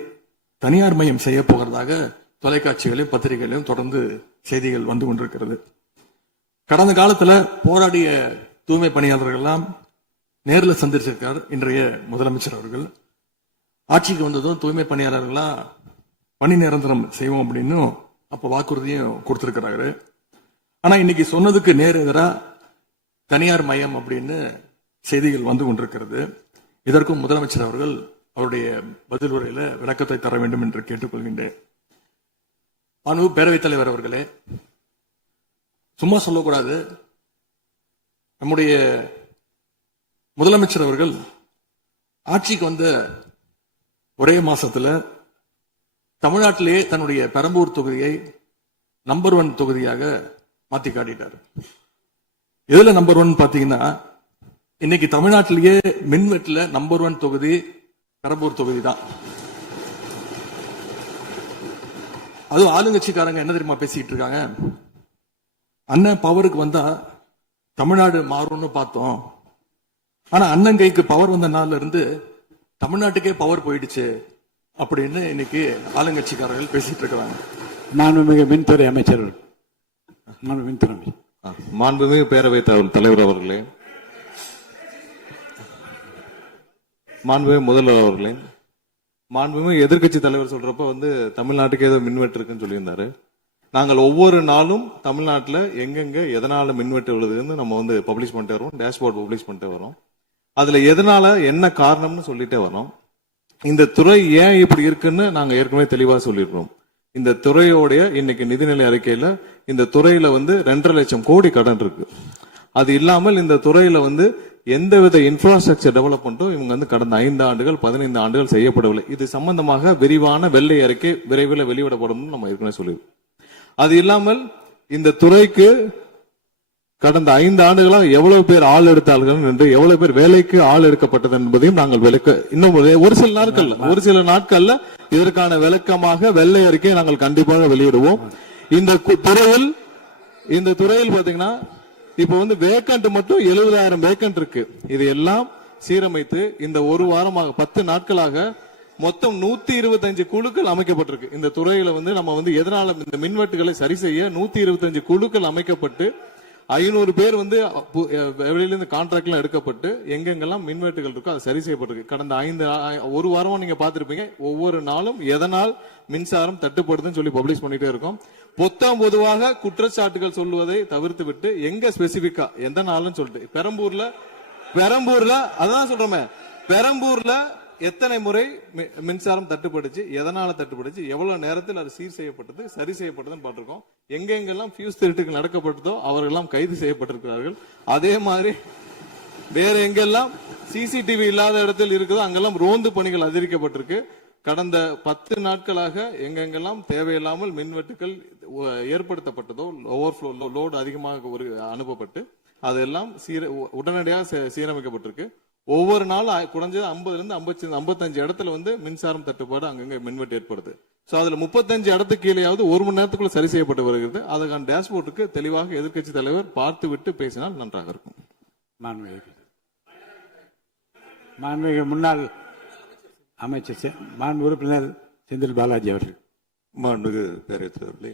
தனியார் மயம் செய்ய போகிறதாக தொலைக்காட்சிகளையும் பத்திரிகைகளையும் தொடர்ந்து செய்திகள் வந்து கொண்டிருக்கிறது. கடந்த காலத்துல போராடிய தூய்மை பணியாளர்கள் எல்லாம் நேரில் சந்திச்சிருக்கார் இன்றைய முதலமைச்சர் அவர்கள். ஆட்சிக்கு வந்ததும் தூய்மை பணியாளர்களா பணி நிரந்தரம் செய்வோம் அப்படின்னு அப்ப வாக்குறுதியும் கொடுத்திருக்கிறாரு. ஆனா இன்னைக்கு சொன்னதுக்கு நேர் எதிரா தனியார் மயம் அப்படின்னு செய்திகள் வந்து கொண்டிருக்கிறது. இதற்கும் முதலமைச்சர் அவர்கள் அவருடைய பதில் உரையில விளக்கத்தை தர வேண்டும் என்று கேட்டுக்கொள்கின்றேன். மாண்புமிகு பேரவைத் தலைவர் அவர்களே, சும்மா சொல்லக்கூடாது. நம்முடைய முதலமைச்சர் அவர்கள் ஆட்சிக்கு வந்த ஒரே மாசத்துல தமிழ்நாட்டிலே தன்னுடைய பெரம்பூர் தொகுதியை நம்பர் 1 தொகுதியாக மாத்தி காட்டிட்டார். எதுல நம்பர் 1 பாத்தீங்கன்னா, இன்னைக்கு தமிழ்நாட்டிலேயே மின்வெட்டுல நம்பர் 1 தொகுதி பெரம்பூர் தொகுதி தான். அதுவும் ஆளுங்கட்சிக்காரங்க என்ன தெரியுமா பேசிக்கிட்டு இருக்காங்க, அண்ணன் பவருக்கு வந்தா தமிழ்நாடு மாறும்னு பார்த்தோம், ஆனா அண்ணன் கைக்கு பவர் வந்த நாள்ல இருந்து தமிழ்நாட்டுக்கே பவர் போயிடுச்சு அப்படின்னு இன்னைக்கு ஆளுங்கட்சிக்காரர்கள் பேசிட்டு இருக்கிறாங்க. மாண்புமிகு மின்துறை அமைச்சர். மாண்புமிகு பேரவைத் தலைவர் அவர்களே, மாண்புமிகு முதல்வர் அவர்களே, மாண்புமிகு எதிர்க்கட்சி தலைவர் சொல்றப்ப தமிழ்நாட்டுக்கு ஏதோ மின்வெட்டு இருக்குன்னு சொல்லியிருந்தாரு. நாங்கள் ஒவ்வொரு நாளும் தமிழ்நாட்டில் எங்கெங்க எதனால மின்வெட்டு விழுதுன்னு நம்ம பப்ளிஷ் பண்ணிட்டே வரோம், டேஷ்போர்ட் பப்ளிஷ் பண்ணிட்டே வரோம். அதுல எதனால என்ன காரணம்னு சொல்லிட்டே வரோம். இந்த துறை ஏன் இப்படி இருக்குன்னு நாங்க ஏற்கனவே தெளிவா சொல்லிடுறோம். இந்த துறையோடைய இன்னைக்கு நிதிநிலை அறிக்கையில இந்த துறையில 2.5 லட்சம் கோடி கடன் இருக்கு. அது இல்லாமல் இந்த துறையில எந்தவித இன்ஃப்ராஸ்ட்ரக்சர் டெவலப்மெண்ட்டும் இவங்க கடந்த 5 ஆண்டுகள் 15 ஆண்டுகள் செய்யப்படவில்லை. இது சம்பந்தமாக விரிவான வெள்ளை அறிக்கை விரைவில் வெளியிடப்படும் நம்ம ஏற்கனவே சொல்லிடுறோம். அது இல்லாமல் இந்த துறைக்கு கடந்த 5 ஆண்டுகளாக எவ்வளவு பேர் ஆள் எடுத்தார்கள் என்று, எவ்வளவு பேர் வேலைக்கு ஆள் எடுக்கப்பட்டது என்பதையும் நாங்கள் இன்னும் ஒரு சில நாட்கள்ல இதற்கான விளக்கமாக வெள்ளை அறிக்கையை நாங்கள் கண்டிப்பாக வெளியிடுவோம். இந்த துறையில் பாத்தீங்கன்னா இப்ப வேக்கண்ட் மட்டும் 70,000 வேக்கண்ட் இருக்கு. இது எல்லாம் சீரமைத்து இந்த ஒரு வாரமாக 10 நாட்களாக மொத்தம் 125 குழுக்கள் அமைக்கப்பட்டிருக்கு. இந்த துறையில நம்ம எதனால இந்த மின்வெட்டுகளை சரி செய்ய 125 குழுக்கள் அமைக்கப்பட்டு 500 பேர் வெளியிலிருந்து கான்ட்ராக்ட் எல்லாம் எடுக்கப்பட்டு எங்கெங்கெல்லாம் மின்வெட்டுகள் இருக்கோ அது சரி செய்யப்பட்டிருக்கு. கடந்த ஒரு வாரமா நீங்க பாத்திருப்பீங்க, ஒவ்வொரு நாளும் எதனால் மின்சாரம் தட்டுப்படுதுன்னு சொல்லி பப்ளிஷ் பண்ணிட்டே இருக்கோம். பொதுவாக குற்றச்சாட்டுகள் சொல்லுவதை தவிர்த்து விட்டு எங்க ஸ்பெசிபிக்கா எந்த நாள்னு சொல்லிட்டு பெரம்பூர்ல அதான் சொல்றோமே, பெரம்பூர்ல எத்தனை முறை மின்சாரம் தட்டுப்படுச்சு, எதனால தட்டுப்படுச்சு, எவ்வளவு நேரத்தில் அது சீர் செய்யப்பட்டது, சரி செய்யப்பட்டதுன்னு பார்த்திருக்கோம். எங்கெங்கெல்லாம் ஃபியூஸ் திருட்டுகள் நடக்கப்பட்டதோ அவர்களெல்லாம் கைது செய்யப்பட்டிருக்கிறார்கள். அதே மாதிரி வேற எங்கெல்லாம் சிசிடிவி இல்லாத இடத்தில் இருக்குதோ அங்கெல்லாம் ரோந்து பணிகள் அதிகரிக்கப்பட்டிருக்கு. கடந்த 10 நாட்களாக எங்கெங்கெல்லாம் தேவையில்லாமல் மின்வெட்டுகள் ஏற்படுத்தப்பட்டதோ, ஓவர்ஃப்ளோ லோடு அதிகமாக அனுப்பப்பட்டு அதெல்லாம் உடனடியாக சீரமைக்கப்பட்டிருக்கு. ஒவ்வொரு நாளும் குறைஞ்சது 50 இருந்து 55 இடத்துல வந்து மின்சாரம் தட்டுப்பாடு அங்கங்க மின்வெட்டு ஏற்படுது. சோ அதுல 35 இடத்துக்கு கீழேயாவது 1 மணி நேரத்துக்குள்ள சரி செய்யப்பட்டு வருகிறது. அதுக்கான டேஷ்போர்டுக்கு தெளிவாக எதிர்க்கட்சி தலைவர் பார்த்து விட்டு பேசினால் நன்றாக இருக்கும். மாண்புமிகு முன்னாள் அமைச்சர் மாண்பு உறுப்பினர் செந்தில் பாலாஜி அவர்கள். மாண்புமிகு பேரவைத் தலைவர்களே,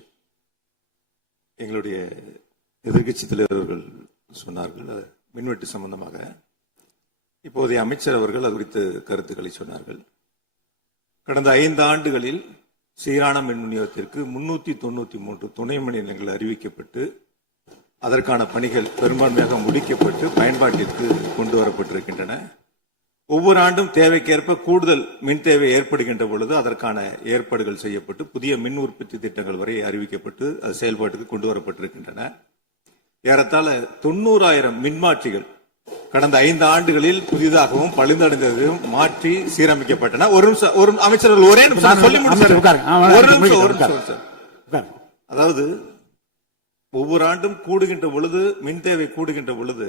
எங்களுடைய எதிர்க்கட்சி தலைவர்கள் சொன்னார்கள் மின்வெட்டு சம்பந்தமாக. இப்போதைய அமைச்சர் அவர்கள் அது குறித்து கருத்துக்களை சொன்னார்கள். கடந்த 5 ஆண்டுகளில் சீரான மின் விநியோகத்திற்கு 393 துணை மின் நிலையங்கள் அறிவிக்கப்பட்டு அதற்கான பணிகள் பெரும்பான்மையாக முடிக்கப்பட்டு பயன்பாட்டிற்கு கொண்டு வரப்பட்டிருக்கின்றன. ஒவ்வொரு ஆண்டும் தேவைக்கேற்ப கூடுதல் மின் தேவை ஏற்படுகின்ற பொழுது அதற்கான ஏற்பாடுகள் செய்யப்பட்டு புதிய மின் உற்பத்தி திட்டங்கள் வரை அறிவிக்கப்பட்டு அது செயல்பாட்டுக்கு கொண்டு வரப்பட்டிருக்கின்றன. ஏறத்தாழ 90,000 மின்மாற்றிகள் கடந்த 5 ஆண்டுகளில் புதிதாகவும் பழுந்தடைந்ததையும் மாற்றி சீரமைக்கப்பட்டன. ஒரு அமைச்சர்கள் ஒரே நிமிஷம் சொல்லி முடிச்சார். அதாவது ஒவ்வொரு ஆண்டும் கூடுகின்ற பொழுது மின் தேவை கூடுகின்ற பொழுது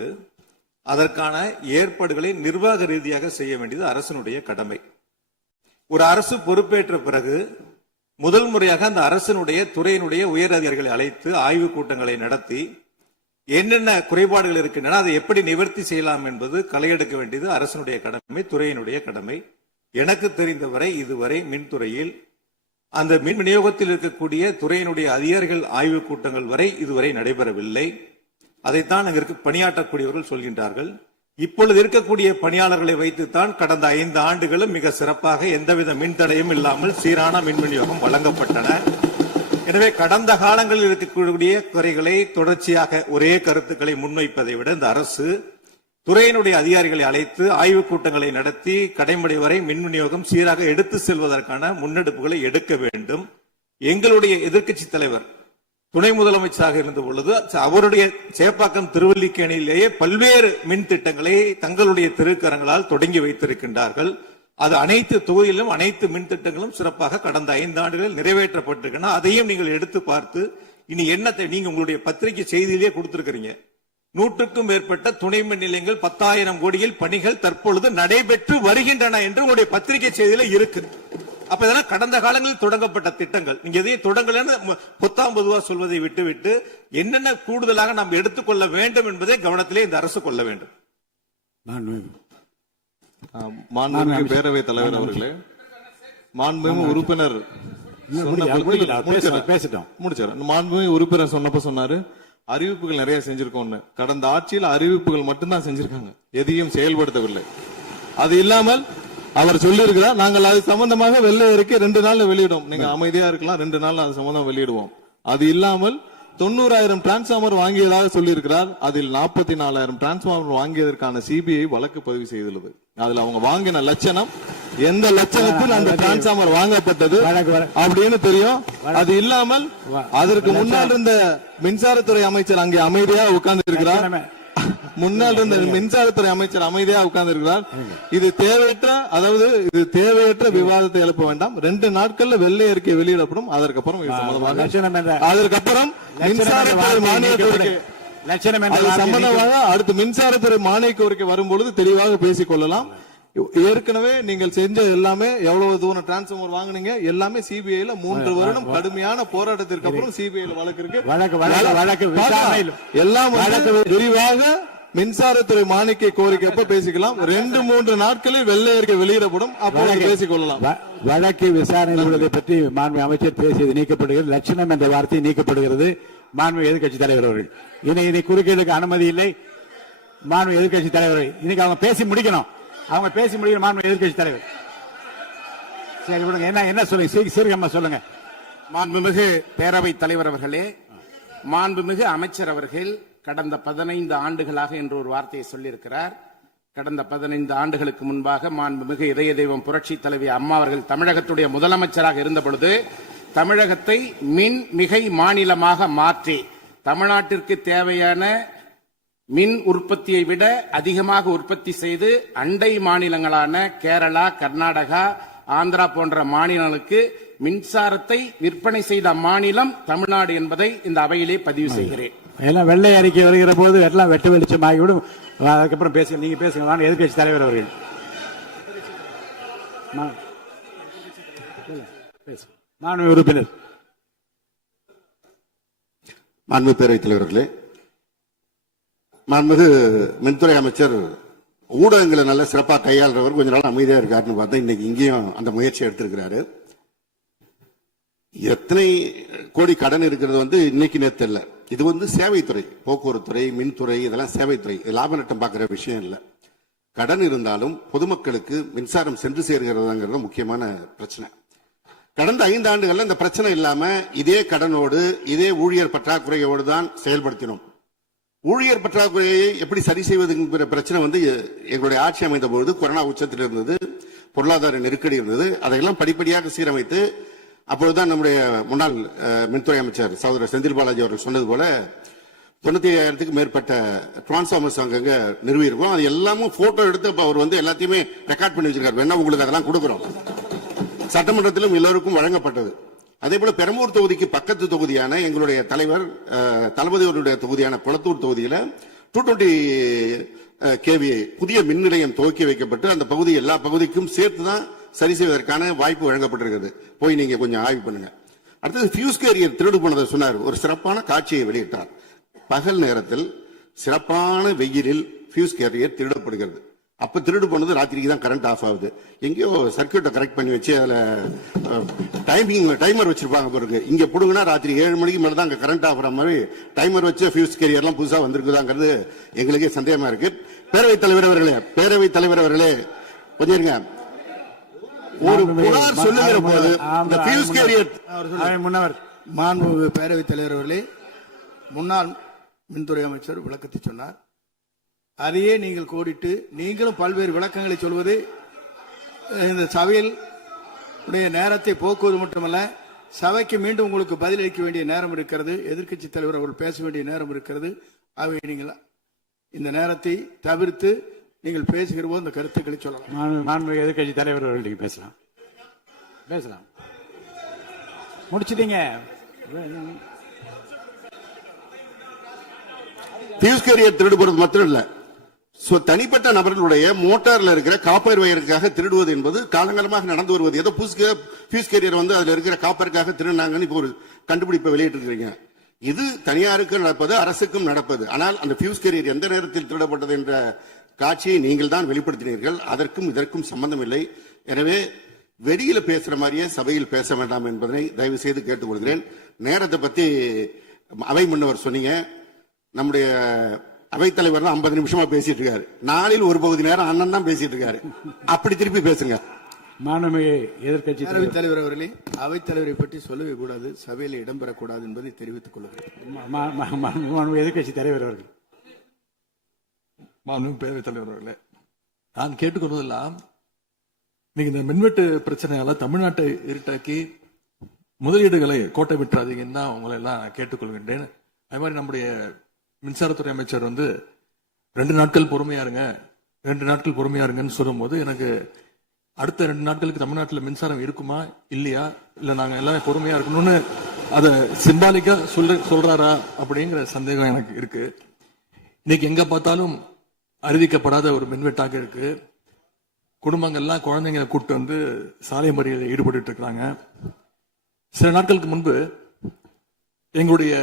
அதற்கான ஏற்பாடுகளை நிர்வாக ரீதியாக செய்ய வேண்டியது அரசினுடைய கடமை. ஒரு அரசு பொறுப்பேற்ற பிறகு முதல் முறையாக அந்த அரசினுடைய துறையினுடைய உயர் அதிகாரிகளை அழைத்து ஆய்வுக் கூட்டங்களை நடத்தி என்னென்ன குறைபாடுகள் இருக்கின்றன அதை எப்படி நிவர்த்தி செய்யலாம் என்பது களையெடுக்க வேண்டியது அரசினுடைய கடமை, துறையினுடைய கடமை. எனக்கு தெரிந்தவரை இதுவரை மின்துறையில் அந்த மின் விநியோகத்தில் இருக்கக்கூடிய துறையினுடைய அதிகாரிகள் ஆய்வுக் கூட்டங்கள் வரை இதுவரை நடைபெறவில்லை. அதைத்தான் அங்கிருக்கு பணியாற்றக்கூடியவர்கள் சொல்கின்றார்கள். இப்பொழுது இருக்கக்கூடிய பணியாளர்களை வைத்துத்தான் கடந்த 5 ஆண்டுகளும் மிக சிறப்பாக எந்தவித மின் தடையும் இல்லாமல் சீரான மின் விநியோகம் வழங்கப்பட்டன. எனவே கடந்த காலங்களில் இருக்கக்கூடிய குறைகளை தொடர்ச்சியாக ஒரே கருத்துக்களை முன்வைப்பதை விட இந்த அரசு துறையினுடைய அதிகாரிகளை அழைத்து ஆய்வுக் கூட்டங்களை நடத்தி கடைமுறை வரை மின் விநியோகம் சீராக எடுத்து செல்வதற்கான முன்னெடுப்புகளை எடுக்க வேண்டும். எங்களுடைய எதிர்க்கட்சி தலைவர் துணை முதலமைச்சராக இருந்த பொழுது அவருடைய சேப்பாக்கம் திருவல்லிக்கேணியிலேயே பல்வேறு மின் திட்டங்களை தங்களுடைய திருக்கரங்களால் தொடங்கி வைத்திருக்கின்றார்கள். அது அனைத்து தொகுதியிலும் அனைத்து மின் திட்டங்களும் சிறப்பாக கடந்த 5 ஆண்டுகளில் நிறைவேற்றப்பட்டிருக்கின்றன. அதையும் நீங்கள் எடுத்து பார்த்து இனி என்னத்தை நீங்க உங்களுடைய பத்திரிகை செய்தியிலேயே கொடுத்திருக்கிறீங்க. 100க்கும் மேற்பட்ட துணை மின் நிலையங்கள் 10,000 கோடியில் பணிகள் தற்பொழுது நடைபெற்று வருகின்றன என்று உங்களுடைய பத்திரிகை செய்தியில இருக்கு. அப்ப இதெல்லாம் கடந்த காலங்களில் தொடங்கப்பட்ட திட்டங்கள். நீங்க எதையும் தொடங்கலன்னு பொத்தாம் பொதுவா சொல்வதை விட்டுவிட்டு என்னென்ன கூடுதலாக நாம் எடுத்துக்கொள்ள வேண்டும் என்பதை கவனத்திலே இந்த அரசு கொள்ள வேண்டும். மாண்புமிகு பேரவைத் தலைவர் அவர்களே, மாண்புமிகு உறுப்பினர் மாண்புமிகு உறுப்பினர் சொன்னப்ப சொன்னாரு அறிவிப்புகள் நிறைய செஞ்சிருக்கோம்னு. கடந்த ஆட்சியில் அறிவிப்புகள் மட்டும்தான் செஞ்சிருக்காங்க, எதையும் செயல்படுத்தவில்லை. அது இல்லாமல் அவர் சொல்லியிருக்கிறார் நாங்கள் அது சம்பந்தமாக வெள்ளை அறிக்கை 2 நாள்ல வெளியிடுவோம். நீங்க அமைதியா இருக்கலாம், 2 நாள்ல அது சம்பந்தம் வெளியிடுவோம். அது இல்லாமல் 90,000 டிரான்ஸ்பார்மர் வாங்கியதாக சொல்லியிருக்கிறார். அதில் 44,000 டிரான்ஸ்பார்மர் வாங்கியதற்கான சிபிஐ வழக்கு பதிவு செய்துள்ளது. அதுல அவங்க வாங்கின லட்சணம் எந்த லட்சணத்தில் அந்த டிரான்ஸ்பார்மர் வாங்கப்பட்டது அப்படின்னு தெரியும். அது இல்லாமல் அதற்கு முன்னால் இருந்த மின்சாரத்துறை அமைச்சர் அங்கே அமைதியா உட்கார்ந்து இருக்கிறார். முன்னாள் இருந்த மின்சாரத்துறை அமைச்சர் அமைதியா உட்கார்ந்து இருக்கிறார். இது தேவையற்ற விவாதத்தை எழுப்ப வேண்டாம். 2 நாட்கள்ல வெள்ளை அறிக்கை வெளியிடப்படும். அதற்கப்புறம் மின்சாரத்துறை மானிய கோரிக்கை சம்பந்தமாக அடுத்து மின்சாரத்துறை மானிய கோரிக்கை வரும்பொழுது தெளிவாக பேசிக் கொள்ளலாம். ஏற்கனவே நீங்கள் செஞ்ச எல்லாமே எவ்வளவு தூரம் டிரான்ஸ்பார்மர் வாங்குனீங்க எல்லாமே சிபிஐல 3 வருடம் கடுமையான போராட்டத்திற்கு அப்புறம் சிபிஐல வழக்கு இருக்கு. எல்லாம் விரிவாக மின்சாரத்துறை மானிய கோரிக்கை எப்ப பேசிக்கலாம். 2-3 நாட்களில் வெள்ளை அறிக்கை வெளியிடப்படும், அப்போது பேசிக் கொள்ளலாம். வழக்கு விசாரணை உள்ளதை பற்றி மாண்பு அமைச்சர் பேசியது நீக்கப்படுகிறது. லட்சணம் என்ற வார்த்தை நீக்கப்படுகிறது. மாண்பு எதிர்க்கட்சி தலைவர் அவர்கள் இனி குறுக்கீடுக்கு அனுமதி இல்லை. மாண்பு எதிர்க்கட்சி தலைவர் இன்னைக்கு அவங்க பேசி முடிக்கணும். மாண்பு எதிர்க்கட்சி தலைவர் சரி விடுங்க. என்ன சொல்லுங்க, சீர்கமா சொல்லுங்க. மாண்புமிகு பேரவைத் தலைவர் அவர்களே, மாண்புமிகு அமைச்சர் அவர்கள் கடந்த 15 ஆண்டுகளாக என்று ஒரு வார்த்தையை சொல்லியிருக்கிறார். கடந்த 15 ஆண்டுகளுக்கு முன்பாக மாண்புமிகு இதய தெய்வம் புரட்சி தலைவி அம்மா அவர்கள் தமிழகத்துடைய முதலமைச்சராக இருந்த பொழுது தமிழகத்தை மின் மிகை மாநிலமாக மாற்றி தமிழ்நாட்டிற்கு தேவையான மின் உற்பத்தியை விட அதிகமாக உற்பத்தி செய்து அண்டை மாநிலங்களான கேரளா, கர்நாடகா, ஆந்திரா போன்ற மாநிலங்களுக்கு மின்சாரத்தை விற்பனை செய்த மாநிலம் தமிழ்நாடு என்பதை இந்த அவையிலே பதிவு செய்கிறேன். எல்லாம் வெள்ளை அறிக்கை வருகிற போது எல்லாம் வெட்ட வெளிச்சம் ஆகிவிடும். அதுக்கப்புறம் பேசுங்க, நீங்க பேசுங்க. வாங்க எதிர்க்கட்சி தலைவர் அவர்கள். மாண்பு உறுப்பினர். மாண்பு பேரவைத் தலைவர்களே, மாண்புமிகு மின்துறை அமைச்சர் ஊடகங்களை நல்ல சிறப்பாக கையாளுறவர் கொஞ்ச நாள் அமைதியா இருக்காருன்னு பார்த்தா இன்னைக்கு இங்கேயும் அந்த முயற்சி எடுத்திருக்கிறாரு. எத்தனை கோடி கடன் இருக்கிறது இன்னைக்கு நேற்று இல்ல, இது சேவைத்துறை, போக்குவரத்துறை, மின்துறை, இதெல்லாம் சேவைத்துறை, லாப நட்டம் பார்க்கிற விஷயம் இல்லை. கடன் இருந்தாலும் பொதுமக்களுக்கு மின்சாரம் சென்று சேர்கிறதாங்கிறது முக்கியமான பிரச்சனை. கடந்த 5 ஆண்டுகள்ல இந்த பிரச்சனை இல்லாம இதே கடனோடு இதே ஊழியர் பற்றாக்குறையோடு தான் செயல்படுத்தினோம். ஊழியர் பற்றாக்குறையை எப்படி சரி செய்வதுங்கிற பிரச்சனை எங்களுடைய ஆட்சி அமைந்த பொழுது கொரோனா உச்சத்தில் இருந்தது, பொருளாதார நெருக்கடி இருந்தது. அதையெல்லாம் படிப்படியாக சீரமைத்து அப்பொழுதுதான் நம்முடைய முன்னாள் மின்துறை அமைச்சர் சகோதரர் செந்தில் பாலாஜி அவர்கள் சொன்னது போல 95,000க்கு மேற்பட்ட டிரான்ஸ்பார்மர்ஸ் அங்கங்க நிறுவி இருக்கோம். அது எல்லாமும் போட்டோ எடுத்து அவர் எல்லாத்தையுமே ரெக்கார்ட் பண்ணி வச்சிருக்காரு. வேணா உங்களுக்கு அதெல்லாம் கொடுக்குறோம். சட்டமன்றத்திலும் எல்லோருக்கும் வழங்கப்பட்டது. அதே போல பெரம்பூர் தொகுதிக்கு பக்கத்து தொகுதியான எங்களுடைய தலைவர் தளபதி அவருடைய தொகுதியான குளத்தூர் தொகுதியில 220 kV புதிய மின் நிலையம் துவக்கி வைக்கப்பட்டு அந்த பகுதி எல்லா பகுதிக்கும் சேர்த்துதான் சரி செய்வதற்கான வாய்ப்பு வழங்கப்பட்டிருக்கிறது. போய் நீங்க கொஞ்சம் ஆய்வு பண்ணுங்க. அடுத்தது ஃபியூஸ் கேரியர் திருடு போனதை சொன்னார். ஒரு சிறப்பான காட்சியை வெளியிட்டார். பகல் நேரத்தில் சிறப்பான வெயிலில் ஃபியூஸ் கேரியர் திருடப்படுகிறது. அப்ப திருடு போனது ராத்திரிக்கு தான் கரண்ட் ஆஃப் ஆகுது. எங்கேயோ சர்க்கியூட்டை கரெக்ட் பண்ணி வச்சு அதுல டைமர் வச்சிருப்பாங்க பிறகு. இங்க புடுங்கினா ராத்திரி 7 மணிக்கு மேல தான் அங்க கரண்ட் ஆஃப் ஆகிற மாதிரி டைமர் வச்சு ஃபியூஸ் கேரியர்லாம் புதுசா வந்திருக்குதாங்கிறது எங்களுக்கே சந்தேகமா இருக்கு. பேரவைத் தலைவர் அவர்களே கொஞ்சம் இருங்க. ஒரு புகார் சொல்லுகிற போது இந்த ஃபியூஸ் கேரியர் முன்னவர் மாண்பு பேரவைத் தலைவர் அவர்களே, முன்னாள் மின்துறை அமைச்சர் விளக்கத்தை சொன்னார். அதையே நீங்கள் கோடிட்டு நீங்களும் பல்வேறு விளக்கங்களை சொல்வது இந்த சபையில் உடைய நேரத்தை போக்குவது மட்டுமல்ல, சபைக்கு மீண்டும் உங்களுக்கு பதிலளிக்க வேண்டிய நேரம் இருக்கிறது. எதிர்க்கட்சி தலைவர் அவர்கள் பேச வேண்டிய நேரம் இருக்கிறது. ஆகவே நீங்கள் இந்த நேரத்தை தவிர்த்து நீங்கள் பேசுகிற போது இந்த கருத்துக்களை சொல்லலாம். எதிர்க்கட்சி தலைவர் அவர்கள் நீங்க பேசலாம். முடிச்சிட்டீங்க. ஃபியூஸ் கேரியர் திருடு போறது மாத்திரம் இல்ல, தனிப்பட்ட நபர்களுடைய மோட்டார்ல இருக்கிற காப்பர் வயருக்காக திருடுவது என்பது காலங்காலமாக நடந்து வருவது. ஏதோ ஃபியூஸ் கேரியர் அதுல இருக்கிற காப்பருக்காக திருடினாங்கன்னு இப்போ ஒரு கண்டுபிடிப்பை வெளியிட்டு இருக்கிறீங்க. இது தனியாருக்கு நடப்பது, அரசுக்கும் நடப்பது. ஆனால் அந்த ஃபியூஸ் கேரியர் எந்த நேரத்தில் திருடப்பட்டது என்ற காட்சியை நீங்கள் தான் வெளிப்படுத்தினீர்கள். அதற்கும் இதற்கும் சம்பந்தம் இல்லை. எனவே வெளியில பேசுற மாதிரியே சபையில் பேச வேண்டாம் என்பதை தயவு செய்து கேட்டுக்கொள்கிறேன். நேரத்தை பத்தி அவை முன்னவர் சொன்னீங்க. நம்முடைய அவைத்தலைவர் 50 நிமிஷமா பேசிட்டு இருக்காரு. நாளில் ஒரு பகுதி நேரம் அண்ணன் தான் பேசிட்டு இருக்காரு. அப்படி திருப்பி பேசுங்க. எதிர்க்கட்சி தலைவர் அவர்களே, அவைத்தலைவரை பற்றி சொல்லவே கூடாது, சபையில் இடம்பெறக்கூடாது என்பதை தெரிவித்துக் கொள்கிறேன். எதிர்க்கட்சி தலைவர் அவர்கள். மாண்பு பேரவைத் தலைவர் அவர்களே, நான் கேட்டுக்கொள்வதெல்லாம் நீங்க இந்த மின்வெட்டு பிரச்சனையால தமிழ்நாட்டை இருட்டாக்கி முதலீடுகளை கோட்டை விட்டுறாதீங்கன்னு தான் உங்களை எல்லாம் கேட்டுக்கொள்கின்றேன். அது மாதிரி நம்முடைய மின்சாரத்துறை அமைச்சர் 2 நாட்கள் பொறுமையா இருங்க, 2 நாட்கள் பொறுமையா இருங்கன்னு சொல்லும் போது எனக்கு அடுத்த 2 நாட்களுக்கு தமிழ்நாட்டில் மின்சாரம் இருக்குமா இல்லையா, இல்ல நாங்க எல்லாம் பொறுமையா இருக்கணும்னு அதை சிம்பாலிக்கா சொல்றாரா அப்படிங்கிற சந்தேகம் எனக்கு இருக்கு. இன்னைக்கு எங்க பார்த்தாலும் அறிவிக்கப்படாத ஒரு மின்வெட்டாக இருக்கு. குடும்பங்கள்லாம் குழந்தைங்களை கூப்பிட்டு சாலை மறியலில் ஈடுபட்டு இருக்கிறாங்க. சில நாட்களுக்கு முன்பு எங்களுடைய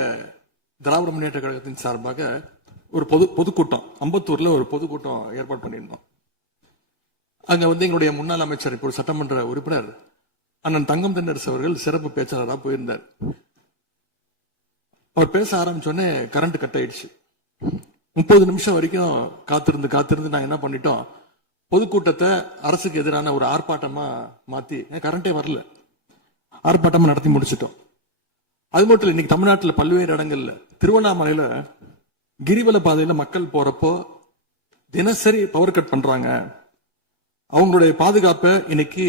திராவிட முன்னேற்ற கழகத்தின் சார்பாக ஒரு பொதுக்கூட்டம் அம்பத்தூர்ல ஒரு பொதுக்கூட்டம் ஏற்பாடு பண்ணியிருந்தோம். அங்க எங்களுடைய முன்னாள் அமைச்சர் இப்போ சட்டமன்ற உறுப்பினர் அண்ணன் தங்கம் தென்னரசு அவர்கள் சிறப்பு பேச்சாளராக போயிருந்தார். அவர் பேச ஆரம்பிச்சோடனே கரண்ட் கட் ஆயிடுச்சு. 30 நிமிஷம் வரைக்கும் காத்திருந்து நாங்க என்ன பண்ணிட்டோம், பொதுக்கூட்டத்தை அரசுக்கு எதிரான ஒரு ஆர்ப்பாட்டமா மாத்தி, கரண்டே வரல, ஆர்ப்பாட்டமா நடத்தி முடிச்சிட்டோம். அது மட்டும் இல்ல, இன்னைக்கு தமிழ்நாட்டில் பல்வேறு இடங்கள்ல, திருவண்ணாமலையில கிரிவல பாதையில மக்கள் போறப்போ தினசரி பவர் கட் பண்றாங்க. அவங்களுடைய பாதுகாப்பை இன்னைக்கு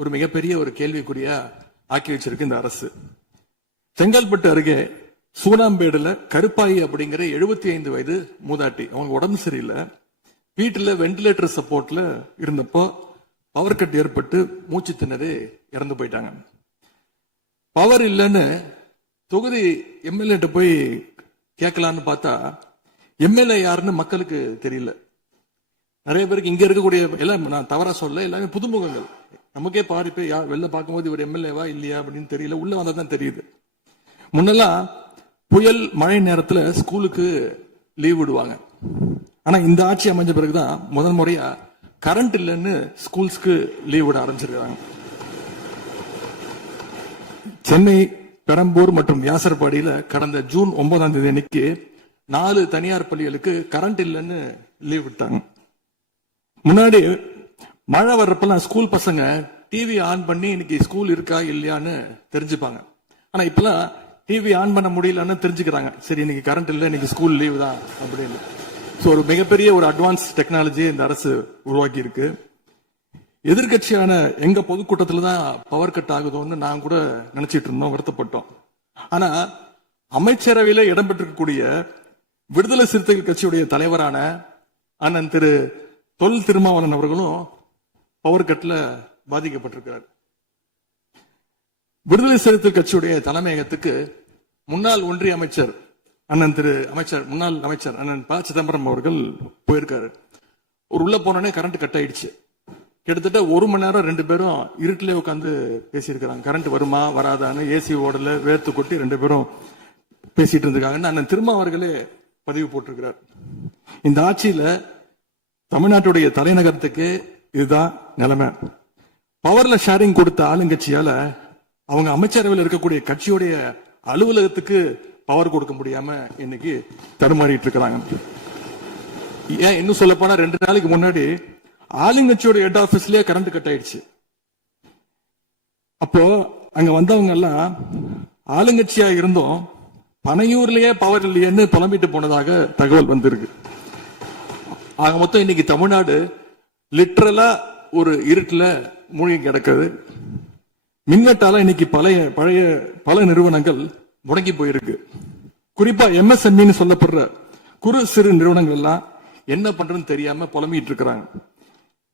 ஒரு மிகப்பெரிய ஒரு கேள்விக்குறியா ஆக்கி வச்சிருக்கு இந்த அரசு. செங்கல்பட்டு அருகே சூனாம்பேடுல கருப்பாயி அப்படிங்கிற 75 வயது மூதாட்டி, அவங்க உடம்பு சரியில்லை, வீட்டுல வெண்டிலேட்டர் சப்போர்ட்ல இருந்தப்போ பவர் கட் ஏற்பட்டு மூச்சு திணறி இறந்து போயிட்டாங்க. பவர் இல்லைன்னு தொகுதி எம்எல்ஏ போய் கேட்கலான்னு பார்த்தா எம்எல்ஏ யாருன்னு மக்களுக்கு தெரியல. நிறைய பேருக்கு இங்க இருக்கக்கூடிய எல்லாம் நான் தவறா சொல்ல, எல்லாமே புதுமுகங்கள். நமக்கே பாதி பேர் வெளில பார்க்கும்போது இவர் எம்எல்ஏவா இல்லையா அப்படின்னு தெரியல, உள்ள வந்தாதான் தெரியுது. முன்னெல்லாம் புயல் மழை நேரத்துல ஸ்கூலுக்கு லீவ் விடுவாங்க. ஆனா இந்த ஆட்சி அமைஞ்ச பிறகுதான் முதல் முறையா கரண்ட் இல்லைன்னு ஸ்கூல்ஸ்க்கு லீவ் விட ஆரம்பிச்சிருக்காங்க. சென்னை, பெரம்பூர் மற்றும் வியாசர்பாடியில கடந்த ஜூன் 9ஆம் தேதி அன்னைக்கு 4 தனியார் பள்ளிகளுக்கு கரண்ட் இல்லைன்னு லீவ் விட்டாங்க. முன்னாடி மழை வர்றப்பெல்லாம் ஸ்கூல் பசங்க டிவி ஆன் பண்ணி இன்னைக்கு ஸ்கூல் இருக்கா இல்லையான்னு தெரிஞ்சுப்பாங்க. ஆனா இப்பெல்லாம் டிவி ஆன் பண்ண முடியலன்னு தெரிஞ்சுக்கிறாங்க, சரி இன்னைக்கு கரண்ட் இல்லை, இன்னைக்கு ஸ்கூல் லீவ் தான் அப்படின்னு. ஒரு மிகப்பெரிய ஒரு அட்வான்ஸ் டெக்னாலஜி இந்த அரசு உருவாக்கி இருக்கு. எதிர்கட்சியான எங்க பொதுக்கூட்டத்துல தான் பவர் கட் ஆகுதோன்னு நான் கூட நினைச்சிட்டு இருந்தோம், வருத்தப்பட்டோம். ஆனா அமைச்சரவையில இடம்பெற்றிருக்கக்கூடிய விடுதலை சிறுத்தைகள் கட்சியுடைய தலைவரான அண்ணன் திரு தொல் திருமாவளவன் அவர்களும் பவர் கட்ல பாதிக்கப்பட்டிருக்கிறார். விடுதலை சிறுத்தைகள் கட்சியுடைய தலைமையகத்துக்கு முன்னாள் ஒன்றிய அமைச்சர் முன்னாள் அமைச்சர் அண்ணன் ப சிதம்பரம் அவர்கள் போயிருக்காரு. ஒரு உள்ள போனோடனே கரண்ட் கட் ஆயிடுச்சு. கிட்டத்தட்ட 1 மணி நேரம் 2 பேரும் இருட்டிலே உட்காந்து பேசியிருக்கிறாங்க. கரண்ட் வருமா வராதான்னு ஏசி ஓடல, வேர்த்து கொட்டி 2 பேரும் பேசிட்டு இருந்திருக்காங்கன்னு அண்ணன் திருமா அவர்களே பதிவு போட்டிருக்கிறார். இந்த ஆட்சியில தமிழ்நாட்டுடைய தலைநகரத்துக்கு இதுதான் நிலைமை. பவர்ல ஷேரிங் கொடுத்த ஆளுங்கட்சியால அவங்க அமைச்சரவையில் இருக்கக்கூடிய கட்சியுடைய அலுவலகத்துக்கு பவர் கொடுக்க முடியாம இன்னைக்கு தடுமாறிட்டு இருக்கிறாங்க. ஏன் இன்னும் சொல்ல போனா 2 நாளைக்கு முன்னாடி ஆளுங்கட்சியோட ஹெட் ஆபீஸ்லயே கரண்ட் கட் ஆயிடுச்சு. அப்போ அங்க வந்தவங்க எல்லாம் ஆளுங்கட்சியா இருந்தும் பனையூர்லயே பவர் இல்லையேன்னு புலம்பிட்டு போனதாக தகவல் வந்திருக்கு. ஆக மொத்தம் இன்னைக்கு தமிழ்நாடு லிட்டரலா ஒரு இருட்டுல மூழ்கி கிடக்குது. மின்வெட்டால இன்னைக்கு பல நிறுவனங்கள் முடங்கி போயிருக்கு. குறிப்பா எம்எஸ்எம்இன்னு சொல்லப்படுற குறு சிறு நிறுவனங்கள் எல்லாம் என்ன பண்றதுன்னு தெரியாம புலம்பிட்டு இருக்கிறாங்க.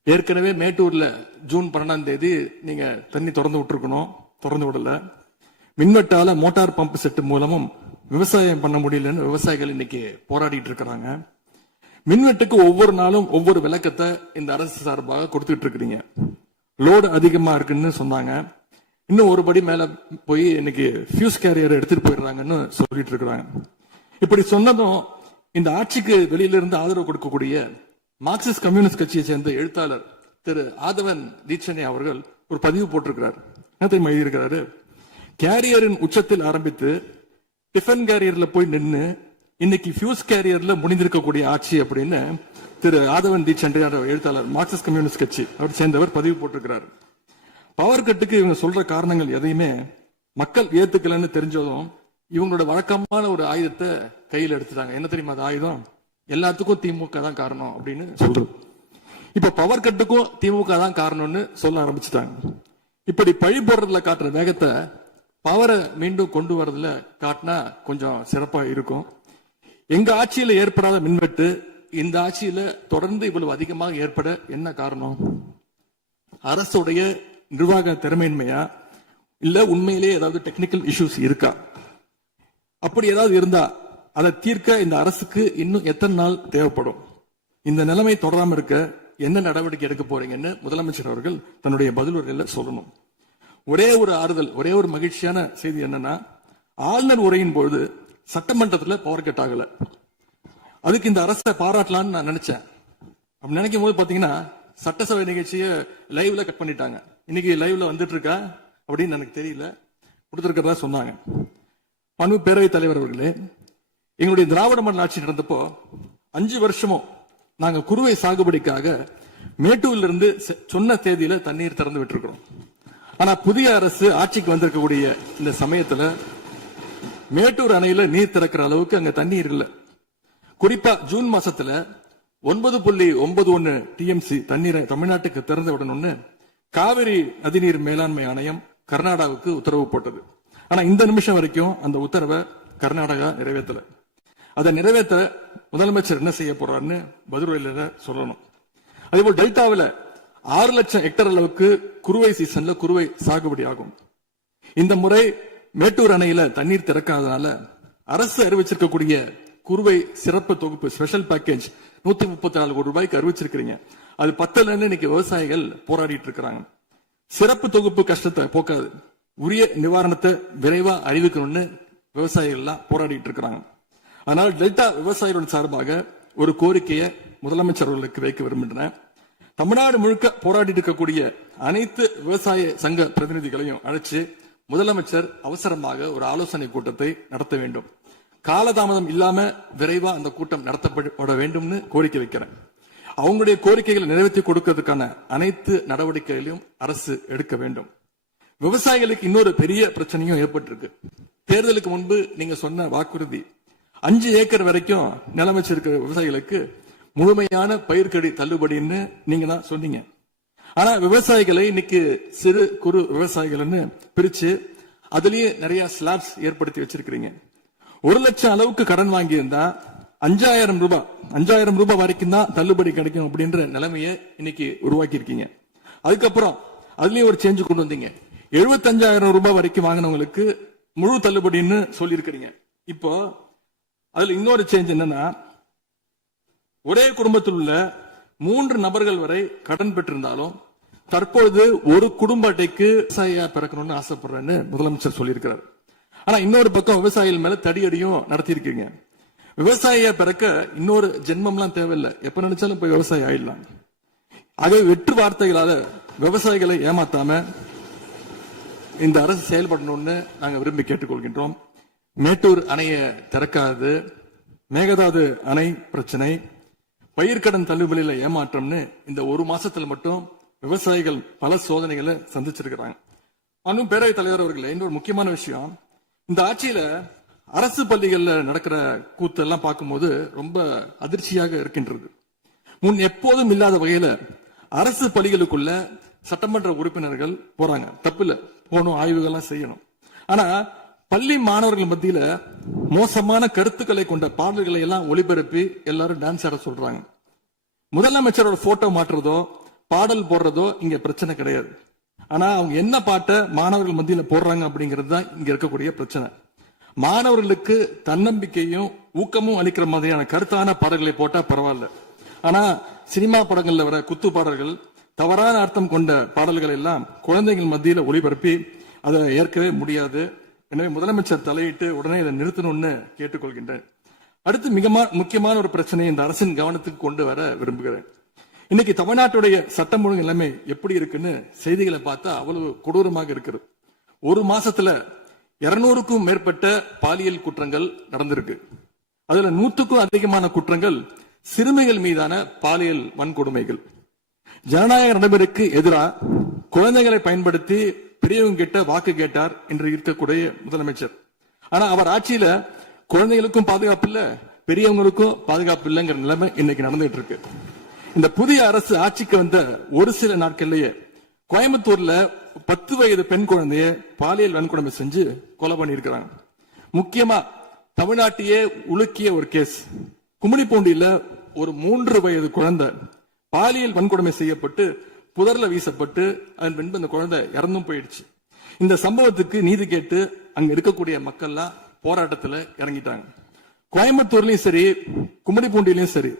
ஏற்கனவே மேட்டூர்ல ஜூன் 12ஆம் தேதி நீங்க தண்ணி திறந்து விட்டுருக்கணும், திறந்து விடல. மின்வெட்டால மோட்டார் பம்ப் செட் மூலமும் விவசாயம் பண்ண முடியலன்னு விவசாயிகள் இன்னைக்கு போராடிட்டு இருக்கிறாங்க. மின்வெட்டுக்கு ஒவ்வொரு நாளும் ஒவ்வொரு விளக்கத்தை இந்த அரசு சார்பாக கொடுத்துட்டு இருக்கிறீங்க. லோடு அதிகமா இருக்குன்னு சொன்னாங்க. இன்னும் ஒரு படி மேல போய் இன்னைக்கு ஃபியூஸ் கேரியர் எடுத்துட்டு போயிடுறாங்கன்னு சொல்லிட்டு இருக்கிறாங்க. இப்படி சொன்னதும் இந்த ஆட்சிக்கு வெளியில இருந்து ஆதரவு கொடுக்கக்கூடிய மார்க்சிஸ்ட் கம்யூனிஸ்ட் கட்சியை சேர்ந்த எழுத்தாளர் திரு ஆதவன் தீட்சணே அவர்கள் ஒரு பதிவு போட்டிருக்கிறார். என்ன தெரியுமா எழுதியிருக்கிறாரு? கேரியரின் உச்சத்தில் ஆரம்பித்து டிஃபன் கேரியர்ல போய் நின்று இன்னைக்கு ஃபியூஸ் கேரியர்ல முடிந்திருக்கக்கூடிய ஆட்சி அப்படின்னு திரு ஆதவன் தீட்சண்டே எழுத்தாளர் மார்க்சிஸ்ட் கம்யூனிஸ்ட் கட்சி அவர் சேர்ந்தவர் பதிவு போட்டிருக்கிறார். பவர் கட்டுக்கு இவங்க சொல்ற காரணங்கள் எதையுமே மக்கள் ஏத்துக்கலன்னு தெரிஞ்சதும் இவங்களோட வழக்கமான ஒரு ஆயுதத்தை கையில் எடுத்துட்டாங்க. என்ன தெரியுமா அது ஆயுதம்? எல்லாத்துக்கும் திமுக தான் காரணம் அப்படின்னு சொல்றது. இப்ப பவர் கட்டுக்கும் திமுக தான் காரணம்னு சொல்ல ஆரம்பிச்சுட்டாங்க. இப்படி பழி போடுறதுல காட்டுற வேகத்தை பவரை மீண்டும் கொண்டு வரதுல காட்டினா கொஞ்சம் சிறப்பா இருக்கும். எங்க ஆட்சியில ஏற்படாத மின்வெட்டு இந்த ஆட்சியில தொடர்ந்து இவ்வளவு அதிகமாக ஏற்பட என்ன காரணம்? அரசுடைய நிர்வாக திறமையின்மையா, இல்ல உண்மையிலேயே ஏதாவது டெக்னிக்கல் இஷ்யூஸ் இருக்கா? அப்படி ஏதாவது இருந்தா அதை தீர்க்க இந்த அரசுக்கு இன்னும் எத்தனை நாள் தேவைப்படும்? இந்த நிலைமை தொடராம இருக்க என்ன நடவடிக்கை எடுக்க போறீங்கன்னு முதலமைச்சர் அவர்கள் தன்னுடைய பதிலுரையில சொல்லணும். ஒரே ஒரு ஆறுதல், ஒரே ஒரு மகிழ்ச்சியான செய்தி என்னன்னா, ஆளுநர் உரையின் பொழுது சட்டமன்றத்துல பவர் கட் ஆகல. அதுக்கு இந்த அரசை பாராட்டலாம்னு நான் நினைச்சேன். அப்படி நினைக்கும் போது பாத்தீங்கன்னா சட்டசபை நிகழ்ச்சியை லைவ்ல கட் பண்ணிட்டாங்க. இன்னைக்கு லைவ்ல வந்துட்டு இருக்கா அப்படின்னு எனக்கு தெரியல, கொடுத்திருக்கிறதா சொன்னாங்க. பணு பேரவைத் தலைவர் அவர்களே, எங்களுடைய திராவிட மாடல் ஆட்சி நடந்தப்போ 5 வருஷமும் நாங்க குறுவை சாகுபடிக்காக மேட்டூர்ல இருந்து சொன்ன தேதியில தண்ணீர் திறந்து விட்டுருக்கிறோம். ஆனா புதிய அரசு ஆட்சிக்கு வந்திருக்கக்கூடிய இந்த சமயத்துல மேட்டூர் அணையில நீர் திறக்கிற அளவுக்கு அங்க தண்ணீர் இல்லை. குறிப்பா ஜூன் மாசத்துல 9.91 டிஎம்சி தண்ணீரை தமிழ்நாட்டுக்கு திறந்து விடணும்னு காவிரி நதிநீர் மேலாண்மை ஆணையம் கர்நாடகாவுக்கு உத்தரவு போட்டது. ஆனா இந்த நிமிஷம் வரைக்கும் அந்த உத்தரவை கர்நாடகா நிறைவேற்றல. அதை நிறைவேற்ற முதலமைச்சர் என்ன செய்ய போறாருன்னு பதிலுரையில சொல்லணும். அதேபோல் டெல்டாவில் 6 லட்சம் ஹெக்டர் அளவுக்கு குறுவை சீசன்ல குறுவை சாகுபடி ஆகும். இந்த முறை மேட்டூர் அணையில தண்ணீர் திறக்காததால அரசு அறிவிச்சிருக்கக்கூடிய குறுவை சிறப்பு தொகுப்பு ஸ்பெஷல் பேக்கேஜ் 134 கோடி ரூபாய்க்கு அறிவிச்சிருக்கிறீங்க. அது பத்தலன்னு இன்னைக்கு விவசாயிகள் போராடிட்டு இருக்கிறாங்க. சிறப்பு தொகுப்பு கஷ்டத்தை போக்காது, உரிய நிவாரணத்தை விரைவா அறிவிக்கணும்னு விவசாயிகள் எல்லாம் போராடிட்டு இருக்கிறாங்க. அதனால் டெல்டா விவசாயிகளின் சார்பாக ஒரு கோரிக்கையை முதலமைச்சர் அவர்களுக்கு வைக்க விரும்புகிறேன். தமிழ்நாடு முழுக்க போராடிட்டு இருக்கக்கூடிய அனைத்து விவசாய சங்க பிரதிநிதிகளையும் அழைச்சு முதலமைச்சர் அவசரமாக ஒரு ஆலோசனை கூட்டத்தை நடத்த வேண்டும். காலதாமதம் இல்லாம விரைவா அந்த கூட்டம் நடத்தப்பட வேண்டும்னு கோரிக்கை வைக்கிறேன். அவங்களுடைய கோரிக்கைகளை நிறைவேற்றி கொடுக்கிறதுக்கான அனைத்து நடவடிக்கைகளையும் அரசு எடுக்க வேண்டும். விவசாயிகளுக்கு இன்னொரு பெரிய பிரச்சனையும் ஏற்பட்டிருக்கு. தேர்தலுக்கு முன்பு நீங்க சொன்ன வாக்குறுதி 5 ஏக்கர் வரைக்கும் நிலம் வச்சிருக்கிற விவசாயிகளுக்கு முழுமையான பயிர்க்கடி தள்ளுபடின்னு நீங்க தான் சொன்னீங்க. ஆனா விவசாயிகளை இன்னைக்கு சிறு குறு விவசாயிகள்னு பிரிச்சு அதுலயே நிறைய ஸ்லாப்ஸ் ஏற்படுத்தி வச்சிருக்கிறீங்க. 1 லட்சம் அளவுக்கு கடன் வாங்கி இருந்தா 5000 ரூபாய் வரைக்கும் தான் தள்ளுபடி கிடைக்கும் அப்படின்ற நிலைமையை இன்னைக்கு உருவாக்கி இருக்கீங்க. அதுக்கப்புறம் அதுலயும் ஒரு சேஞ்ச் கொண்டு வந்தீங்க. 75,000 ரூபாய் வரைக்கும் வாங்கினவங்களுக்கு முழு தள்ளுபடின்னு சொல்லி இருக்கிறீங்க. இப்போ அதுல இன்னொரு சேஞ்ச் என்னன்னா, ஒரே குடும்பத்தில் உள்ள 3 நபர்கள் வரை கடன் பெற்றிருந்தாலும் தற்பொழுது ஒரு குடும்ப அட்டைக்கு விவசாயியா பிறக்கணும்னு ஆசைப்படுறேன்னு முதலமைச்சர் சொல்லியிருக்கிறார். ஆனா இன்னொரு பக்கம் விவசாயிகள் மேல தடியடியும் நடத்தி இருக்கீங்க. விவசாயியா பிறக்க இன்னொரு ஜென்மம்லாம் தேவையில்லை, எப்ப நினைச்சாலும் போய் விவசாயி ஆயிடலாம். ஆகவே வெற்று வார்த்தைகளால விவசாயிகளை ஏமாத்தாம இந்த அரசு செயல்படணும்னு நாங்க விரும்பி கேட்டுக்கொள்கின்றோம். மேட்டூர் அணையை திறக்காது, மேகதாது அணை பிரச்சனை, பயிர்க்கடன் தள்ளுபடியில ஏமாற்றம்னு இந்த 1 மாசத்துல மட்டும் விவசாயிகள் பல சோதனைகளை சந்திச்சிருக்கிறாங்க. இன்னும் பேரவைத் தலைவர் அவர்களே, இன்னொரு முக்கியமான விஷயம், இந்த ஆட்சியில அரசு பள்ளிகள்ல நடக்கிற கூத்தெல்லாம் பார்க்கும்போது ரொம்ப அதிர்ச்சியாக இருக்கின்றது. முன் எப்போதும் இல்லாத வகையில அரசு பள்ளிகளுக்குள்ள சட்டமன்ற உறுப்பினர்கள் போறாங்க. தப்பில்ல, போகணும், ஆய்வுகள்லாம் செய்யணும். ஆனா பள்ளி மாணவர்கள் மத்தியில மோசமான கருத்துக்களை கொண்ட பாடல்களை எல்லாம் ஒளிபரப்பி எல்லாரும் டான்ஸ் ஆட சொல்றாங்க. முதலமைச்சரோட போட்டோ மாற்றுறதோ பாடல் போடுறதோ இங்க பிரச்சனை கிடையாது. ஆனா அவங்க என்ன பாட்டை மாணவர்கள் மத்தியில போடுறாங்க அப்படிங்கிறது தான் இங்க இருக்கக்கூடிய பிரச்சனை. மாணவர்களுக்கு தன்னம்பிக்கையும் ஊக்கமும் அளிக்கிற மாதிரியான கருத்தான பாடல்களை போட்டா பரவாயில்ல. ஆனா சினிமா படங்கள்ல வர குத்து பாடல்கள், தவறான அர்த்தம் கொண்ட பாடல்கள் எல்லாம் குழந்தைகள் மத்தியில ஒளிபரப்பி அதை ஏற்கவே முடியாது. எனவே முதலமைச்சர் தலையிட்டு உடனே இதை நிறுத்தணும்னு கேட்டுக்கொள்கின்றேன். அடுத்து மிக முக்கியமான ஒரு பிரச்சனையை இந்த அரசின் கவனத்துக்கு கொண்டு வர விரும்புகிறேன். இன்னைக்கு தமிழ்நாட்டுடைய சட்டம் ஒழுங்கு நிலைமை எப்படி இருக்குன்னு செய்திகளை பார்த்தா அவ்வளவு கொடூரமாக இருக்கிறது. 1 மாசத்துல 200க்கும் மேற்பட்ட பாலியல் குற்றங்கள் நடந்திருக்கு. அதுல 100க்கும் அதிகமான குற்றங்கள் சிறுமிகள் மீதான பாலியல் வன்கொடுமைகள். ஜனநாயக நடைமுறைக்கு எதிராக குழந்தைகளை பயன்படுத்தி பெரியவங்க கிட்ட வாக்கு கேட்டார் என்று இருக்கக்கூடிய முதலமைச்சர். ஆனா அவர் ஆட்சியில குழந்தைகளுக்கும் பாதுகாப்பு இல்ல, பெரியவங்களுக்கும் பாதுகாப்பு இல்லைங்கிற நிலைமை இன்னைக்கு நடந்துட்டு இருக்கு. இந்த புதிய அரசு ஆட்சிக்கு வந்த ஒரு சில நாட்கள்லயே கோயம்புத்தூர்ல 10 வயது பெண் குழந்தைய பாலியல் வன்கொடுமை செஞ்சு கொலை பண்ணியிருக்கிறாங்க. முக்கியமா தமிழ்நாட்டையே உலுக்கிய ஒரு கேஸ், கும்மிடிப்பூண்டியில ஒரு 3 வயது குழந்தை பாலியல் வன்கொடுமை செய்யப்பட்டு புதர்ல வீசப்பட்டு அதன் பின்பு அந்த குழந்தை இறந்தும் போயிடுச்சு. இந்த சம்பவத்துக்கு நீதி கேட்டு அங்க இருக்கக்கூடிய மக்கள்லாம் போராட்டத்துல இறங்கிட்டாங்க. கோயம்புத்தூர்லயும் சரி, கும்மிடிப்பூண்டியிலும் சரி,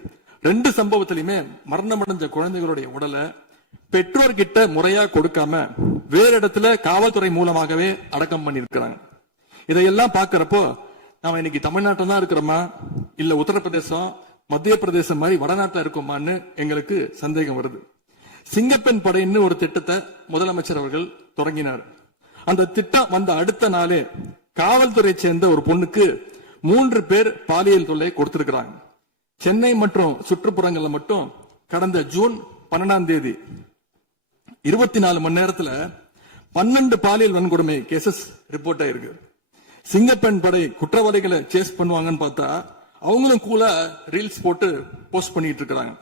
2 சம்பவத்திலுமே மரணமடைஞ்ச குழந்தைகளுடைய உடலை பெற்றோர்கிட்ட முறையா கொடுக்காம வேற இடத்துல காவல்துறை மூலமாகவே அடக்கம் பண்ணிருக்கிறாங்க. இதையெல்லாம் பாக்குறப்போ நாம இன்னைக்கு தமிழ்நாட்டில் தான் இருக்கிறோமா, இல்ல உத்தரப்பிரதேசம், மத்திய பிரதேசம் மாதிரி வடநாட்டில் இருக்கோமான்னு எங்களுக்கு சந்தேகம் வருது. சிங்கப்பெண் படைன்னு ஒரு திட்டத்தை முதலமைச்சர் அவர்கள் தொடங்கினார். அந்த திட்டம் வந்த அடுத்த நாளே காவல்துறை சேர்ந்த ஒரு பொண்ணுக்கு 3 பேர் பாலியல் தொல்லை கொடுத்திருக்கிறாங்க. சென்னை மற்றும் சுற்றுப்புறங்கள்ல மட்டும் கடந்த ஜூன் 12ஆம் தேதி 24 மணி நேரத்துல 12 பாலியல் வன்கொடுமை கேசஸ் ரிப்போர்ட் ஆயிருக்கு. சிங்கப்பெண் படை குற்றவாளிகளை சேஸ் பண்ணுவாங்கன்னு பார்த்தா அவங்களும் கூட ரீல்ஸ் போட்டு போஸ்ட் பண்ணிட்டு இருக்காங்க.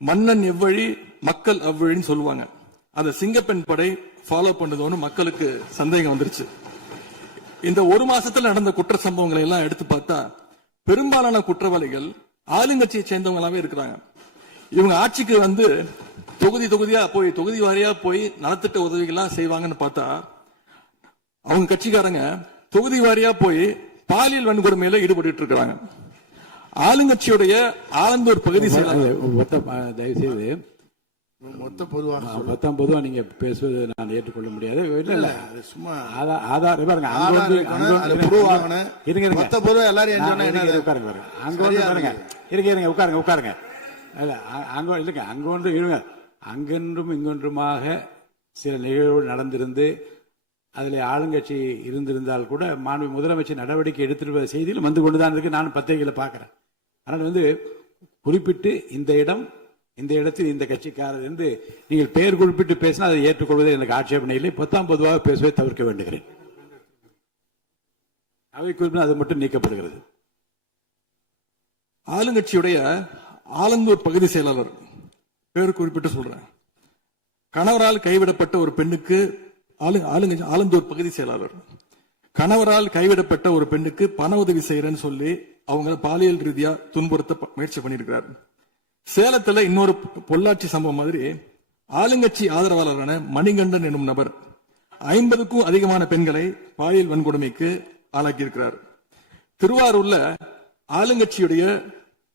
மன்னன் எவ்வழி மக்கள் அவ்வழின்னு சொல்லுவாங்க. அந்த சிங்கப்பெண் படை ஃபாலோ பண்ணதோன்னு மக்களுக்கு சந்தேகம் வந்துருச்சு. இந்த 1 மாசத்துல நடந்த குற்ற சம்பவங்களை எல்லாம் எடுத்து பார்த்தா பெரும்பாலான குற்றவாளிகள் ஆளுங்கட்சியை சேர்ந்தவங்களாவே இருக்கிறாங்க. இவங்க ஆட்சிக்கு வந்து தொகுதி வாரியா போய் நலத்திட்ட உதவிகள்லாம் செய்வாங்கன்னு பார்த்தா அவங்க கட்சிக்காரங்க தொகுதி வாரியா போய் பாலியல் வன்கொடுமையில ஈடுபட்டு இருக்கிறாங்க. ஆளுங்கட்சியுடைய ஆலந்தூர் பகுதி செயலாளர் தயவு செய்து மொத்த பொதுவாக மொத்தம் பொதுவா நீங்க பேசுவது நான் ஏற்றுக்கொள்ள முடியாது. இல்ல அது சும்மா ஆதார் பாருங்க, ஆதார் இருக்கணும், அது proof ஆகணும். இருங்க மொத்த பொதுவா எல்லாரும் சொன்னா என்ன உட்காருங்க பாருங்க, அங்க வந்து பாருங்க, இருங்க உட்காருங்க. இல்ல அங்க இல்லைங்க, அங்க ஒன்று இருங்க, அங்கென்றும் இங்கொன்றுமாக சில நிகழ்வுகள் நடந்திருந்து அதில் ஆளுங்கட்சி இருந்திருந்தால் கூட மாண்பு முதலமைச்சர் நடவடிக்கை எடுத்துட்டு செய்தியில் வந்து கொண்டுதான் இருக்கு. நான் பத்திரிகையில் பார்க்கிறேன். அதனால் வந்து குறிப்பிட்டு இந்த இடத்தில் இந்த கட்சிக்காரர் என்று நீங்கள் பெயர் குறிப்பிட்டு பேசினால் அதை ஏற்றுக்கொள்வதை எனக்கு ஆட்சேபனை இல்லை. பொதுவாக பேசுவதை தவிர்க்க வேண்டுகிறேன். அவை குறிப்பிட்டு அது மட்டும் நீக்கப்படுகிறது. ஆளுங்கட்சியுடைய ஆலந்தூர் பகுதி செயலாளர் பேர் குறிப்பிட்டு சொல்றேன். கணவரால் கைவிடப்பட்ட ஒரு பெண்ணுக்கு ஆலந்தூர் பகுதி செயலாளர் கணவரால் கைவிடப்பட்ட ஒரு பெண்ணுக்கு பண உதவி செய்யறேன்னு சொல்லி அவங்க பாலியல் ரீதியா துன்புறுத்த முயற்சி பண்ணியிருக்கிறார். சேலத்துல இன்னொரு பொள்ளாச்சி சம்பவம் மாதிரி ஆளுங்கட்சி ஆதரவாளரான மணிகண்டன் என்னும் நபர் 50க்கும் அதிகமான பெண்களை பாலியல் வன்கொடுமைக்கு ஆளாக்கியிருக்கிறார். திருவாரூர்ல ஆளுங்கட்சியுடைய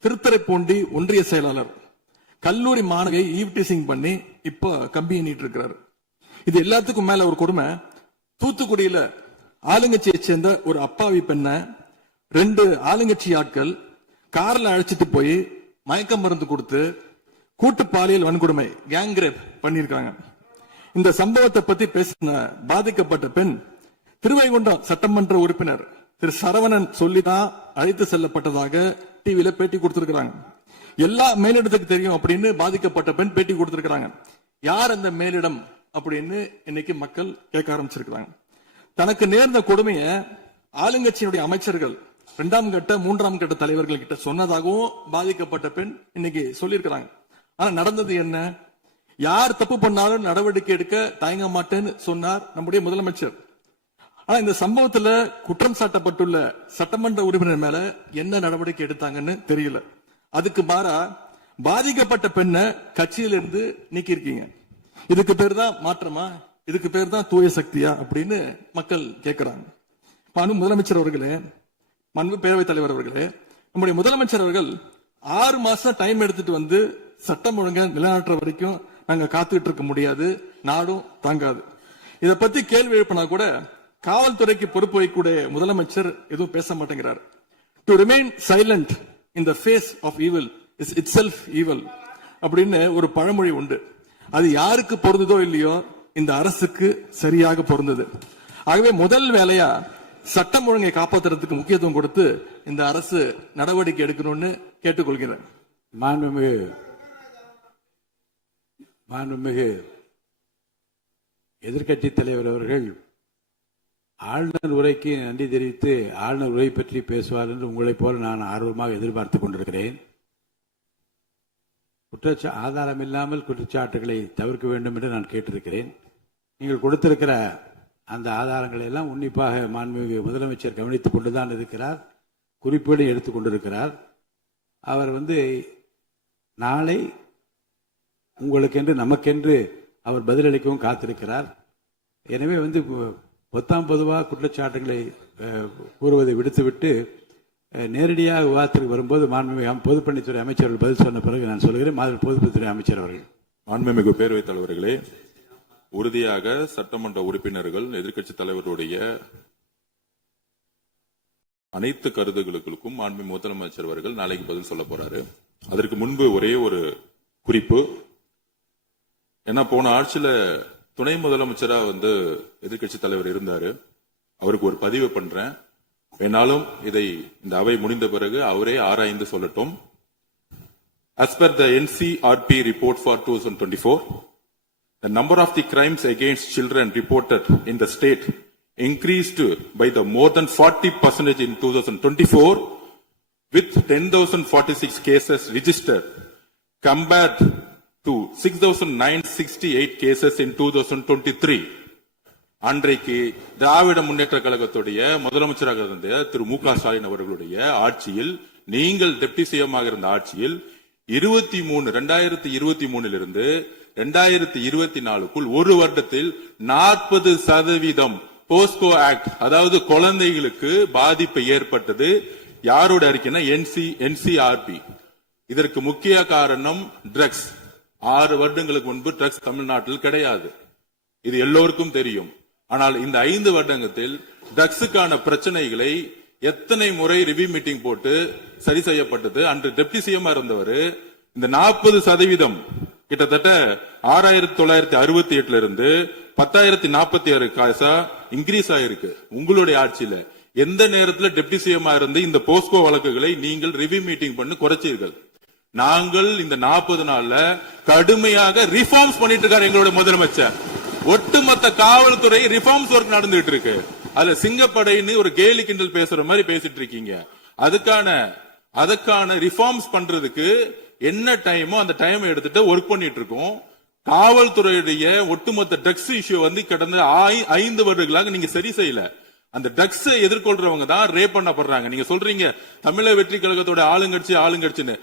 திருத்துறைப்பூண்டி ஒன்றிய செயலாளர் கல்லூரி மாணவியை ஈவ்டீசிங் பண்ணி இப்ப கம்பி எண்ணிட்டு இருக்கிறார். இது எல்லாத்துக்கும் மேல ஒரு கொடுமை, தூத்துக்குடியில ஆளுங்கட்சியை சேர்ந்த ஒரு அப்பாவி பெண்ணை 2 ஆளுங்கட்சி ஆட்கள் கார்ல அழைச்சிட்டு போய் மயக்க மருந்து கொடுத்து கூட்டு பாலியல் வன்கொடுமை கேங் ரேப் பண்ணிருக்காங்க. இந்த சம்பவத்தை பத்தி பேசின பாதிக்கப்பட்ட பெண் திருவைகுண்டம் சட்டமன்ற உறுப்பினர் திரு சரவணன் சொல்லிதான் அழைத்து செல்லப்பட்டதாக டிவியில பேட்டி கொடுத்திருக்கிறாங்க. எல்லா மேலிடத்துக்கு தெரியும் அப்படின்னு பாதிக்கப்பட்ட பெண் பேட்டி கொடுத்திருக்கிறாங்க. யார் அந்த மேலிடம் அப்படின்னு இன்னைக்கு மக்கள் கேட்க ஆரம்பிச்சிருக்கிறாங்க. தனக்கு நேர்ந்த கொடுமையை ஆளுங்கட்சியினுடைய அமைச்சர்கள் 2ஆம் கட்ட 3ஆம் கட்ட தலைவர்கள் கிட்ட சொன்னதாகவும் பாதிக்கப்பட்ட பெண் இன்னைக்கு சொல்லியிருக்கிறாங்க. ஆனா நடந்தது என்ன? யார் தப்பு பண்ணாலும் நடவடிக்கை எடுக்க தயங்க மாட்டேன்னு சொன்னார் நம்முடைய முதலமைச்சர். ஆனா இந்த சம்பவத்துல குற்றம் சாட்டப்பட்டுள்ள சட்டமன்ற உறுப்பினர் மேல என்ன நடவடிக்கை எடுத்தாங்கன்னு தெரியல. அதுக்கு மாறா பாதிக்கப்பட்ட பெண்ணை கட்சியிலிருந்து நீக்கி இருக்கீங்க. இதுக்கு பேர் தான் மாற்றமா? இதுக்கு பேர் தான் தூய சக்தியா அப்படின்னு மக்கள் கேட்கிறாங்க. முதலமைச்சர் அவர்களே, மண்பு பேரவைத் தலைவர் அவர்களே, நம்முடைய முதலமைச்சர் அவர்கள் 6 மாசம் டைம் எடுத்துட்டு வந்து சட்டம் ஒழுங்கை நிலைநாட்டுற வரைக்கும் நாங்க காத்துக்கிட்டு இருக்க முடியாது, நாடும் தாங்காது. இத பத்தி கேள்வி எழுப்பினா கூட காவல்துறைக்கு பொறுப்பு வைக்கக்கூடிய முதலமைச்சர் எதுவும் பேச மாட்டேங்கிறார். To remain silent in the face of evil is itself evil அப்படின்னு ஒரு பழமொழி உண்டு. அது யாருக்கு பொருந்ததோ இல்லையோ இந்த அரசுக்கு சரியாக பொருந்தது. ஆகவே முதல் வேலையா சட்டம் ஒழுங்கை காப்பாற்றுறதுக்கு முக்கியத்துவம் கொடுத்து இந்த அரசு நடவடிக்கை எடுக்கணும்னு கேட்டுக்கொள்கிறேன். மாண்புமிகு எதிர்கட்சி தலைவர் அவர்கள் ஆளுநர் உரைக்கு நன்றி தெரிவித்து ஆளுநர் உரை பற்றி பேசுவார் என்று உங்களைப் போல நான் ஆர்வமாக எதிர்பார்த்துக் கொண்டிருக்கிறேன். ஆதாரம் இல்லாமல் குற்றச்சாட்டுகளை தவிர்க்க வேண்டும் என்று நான் கேட்டிருக்கிறேன். நீங்கள் கொடுத்திருக்கிற அந்த ஆதாரங்களை எல்லாம் உன்னிப்பாக மாண்புமிகு முதலமைச்சர் கவனித்துக் கொண்டுதான் இருக்கிறார், குறிப்பீடு எடுத்துக் கொண்டிருக்கிறார். அவர் நாளை உங்களுக்கென்று நமக்கென்று அவர் பதிலளிக்கவும் காத்திருக்கிறார். எனவே பொதுவாக குற்றச்சாட்டுகளை கூறுவதை விடுத்துவிட்டு நேரடியாக விவாதத்திற்கு வரும்போது மாண்புமிகு பொதுப்பணித்துறை அமைச்சர்கள் பதில் சொன்ன பிறகு நான் சொல்கிறேன். பொதுப்பணித்துறை அமைச்சர் அவர்கள். மாண்புமிகு பேரவைத் தலைவர்களே, உறுதியாக சட்டமன்ற உறுப்பினர்கள் எதிர்க்கட்சி தலைவருடைய அனைத்து கருத்துகளுக்கும் மாண்புமிகு முதலமைச்சர் அவர்கள் நாளைக்கு பதில் சொல்ல போறாரு. அதற்கு முன்பு ஒரே ஒரு குறிப்பு. ஏன்னா போன ஆட்சியில துணை முதலமைச்சரா எதிர்க்கட்சி தலைவர் இருந்தாரு. அவருக்கு ஒரு பதிவு பண்றேன். வேணாலும் இதை இந்த அவை முடிந்த பிறகு அவரே ஆராய்ந்து சொல்லட்டும். As per the NCRP report for 2024, the number of the crimes against children reported in the state increased by the more than 40% in 2024, with 10,046 cases registered compared to 6,968 cases in 2023. அன்றைக்கு திராவிட முன்னேற்ற கழகத்துடைய முதலமைச்சராக இருந்த திரு மு.க. ஸ்டாலின் அவர்களுடைய ஆட்சியில், நீங்கள் டெப்டி சிஎம்மாக இருந்த ஆட்சியில் 2023 இருந்து 2024க்குள் ஒரு வருடத்தில் 40% போஸ்கோ ஆக்ட், அதாவது குழந்தைகளுக்கு பாதிப்பு ஏற்பட்டது யாரோட அறிக்கைன்னா என்சிஆர்பி. இதற்கு முக்கிய காரணம் ட்ரக்ஸ். 6 வருடங்களுக்கு முன்பு ட்ரக்ஸ் தமிழ்நாட்டில் கிடையாது, இது எல்லோருக்கும் தெரியும். ஆனால் இந்த 5 வருடத்தில் ட்ரக்ஸுக்கான பிரச்சனைகளை எத்தனை முறை ரிவ்யூ மீட்டிங் போட்டு சரி செய்யப்பட்டது. அன்று டெப்டி சிஎம் இருந்தவர் இந்த 40% கிட்டத்தட்ட 6,968 இருந்து 10,046 காசா இன்கிரீஸ் ஆயிருக்கு உங்களுடைய ஆட்சியில. எந்த நேரத்தில் டெப்டி சிஎம் இருந்து இந்த போஸ்கோ வழக்குகளை நீங்கள் ரிவ்யூ மீட்டிங் பண்ணி குறைச்சீர்கள்? நாங்கள் இந்த 40 நாள்ல கடுமையாக ரிஃபார்ம்ஸ் பண்ணிட்டு இருக்காரு எங்களுடைய முதலமைச்சர். ஒட்டுமொத்த காவல்துறை ரிஃபார்ம்ஸ் ஒர்க் நடந்துட்டு இருக்கு. அதுல சிங்கப்படைன்னு ஒரு கேலி கிண்டல் பேசுற மாதிரி பேசிட்டு இருக்கீங்க. அதுக்கான ரிஃபார்ம்ஸ் பண்றதுக்கு என்ன டைமோ அந்த டைம் எடுத்துட்டு ஒர்க் பண்ணிட்டு இருக்கோம். காவல்துறையுடைய ஒட்டுமொத்த ட்ரக்ஸ் இஷ்யூ வந்து கடந்த 5 வருடங்களாக நீங்க சரி செய்யல. அந்த ட்ரக்ஸ் எதிர்கொள்றவங்க தான் ரேப் பண்ணப்படுறாங்க. நீங்க சொல்றீங்க தமிழக வெற்றி கழகத்தோட ஆளுங்கட்சின்னு.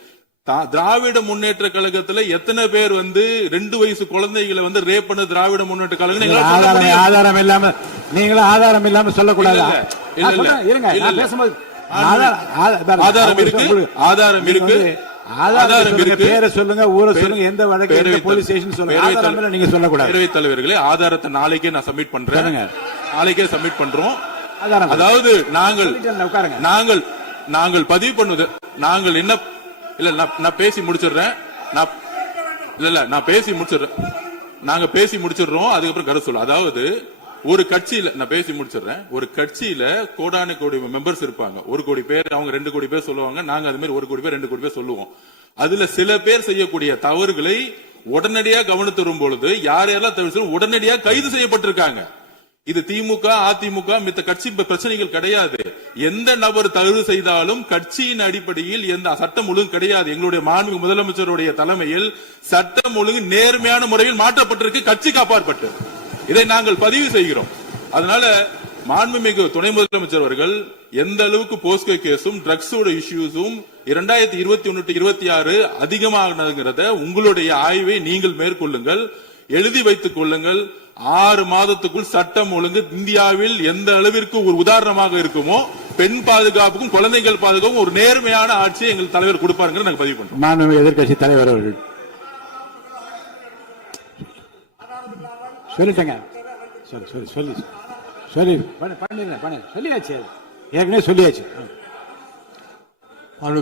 திராவிட முன்னேற்ற கழகத்துல எத்தனை பேர் வந்து 2 வயசு குழந்தைகளை வந்து ரேப் பண்ண திராவிட முன்னேற்ற கழகம் ஆதாரம் இல்லாம நீங்களும் ஆதாரம் இல்லாம சொல்லக்கூடாது. ஆதாரம் இருக்கு. பேரை சொல்லுங்க, ஊரை சொல்லுங்க, எந்த வழக்கு போலீஸ் ஸ்டேஷன் சொல்லுங்க. நீங்க சொல்லக்கூடாது. பேரவைத் தலைவர்களே, ஆதாரத்தை நாளைக்கே நான் சப்மிட் பண்றேன். நாளைக்கே சப்மிட் பண்றோம். அதாவது நாங்கள் பதிவு பண்ணுவது நாங்கள் என்ன இல்ல நான் பேசி முடிச்சிடுறேன். நாங்க பேசி முடிச்சிடுறோம். அதுக்கப்புறம் கருத்து சொல்ல. அதாவது ஒரு கட்சியில நான் பேசி முடிச்சிடுறேன். ஒரு கட்சியில கோடான கோடி மெம்பர்ஸ் இருப்பாங்க. 1 கோடி பேர், அவங்க 2 கோடி பேர் சொல்லுவாங்க. நாங்க அது மாதிரி 1 கோடி பேர் 2 கோடி பேர் சொல்லுவோம். அதுல சில பேர் செய்யக்கூடிய தவறுகளை உடனடியாக கவனித்து வரும் பொழுது யார் யாரெல்லாம் தவிர உடனடியாக கைது செய்யப்பட்டிருக்காங்க. இது திமுக அதிமுக மித்த கட்சி பிரச்சனைகள் கிடையாது. எந்த நபர் தவறு செய்தாலும் கட்சியின் அடிப்படையில் எந்த சட்டம் ஒழுங்கு கிடையாது. எங்களுடைய மாண்புமிகு முதலமைச்சருடைய தலைமையில் சட்டம் ஒழுங்கு நேர்மையான முறையில் மாற்றப்பட்டிருக்கு, கட்சிக்கு அப்பாற்பட்டு. இதை நாங்கள் பதிவு செய்கிறோம். அதனால மாண்புமிகு துணை முதலமைச்சர் அவர்கள் எந்த அளவுக்கு போஸ்கோ கேஸும் ட்ரக்ஸோட இஷ்யூஸும் 2021-26 அதிகமாகிறத உங்களுடைய ஆய்வை நீங்கள் மேற்கொள்ளுங்கள், எழுதி வைத்துக் கொள்ளுங்கள். 6 மாதத்துக்குள் சட்டம் ஒழுங்கு இந்தியாவில் எந்த அளவிற்கு ஒரு உதாரணமாக இருக்குமோ பெண் பாதுகாப்புக்கும் குழந்தைகள் பாதுகாப்புக்கும் ஒரு நேர்மையான ஆட்சியை எங்கள் தலைவர் கொடுப்பாருங்க நாங்கள் பதிவு பண்றோம். மாண்புமிகு எதிர்க்கட்சி தலைவர் அவர்கள் சொல்லிட்டேங்க. சொல்லியாச்சு, ஏற்கனவே சொல்லியாச்சு.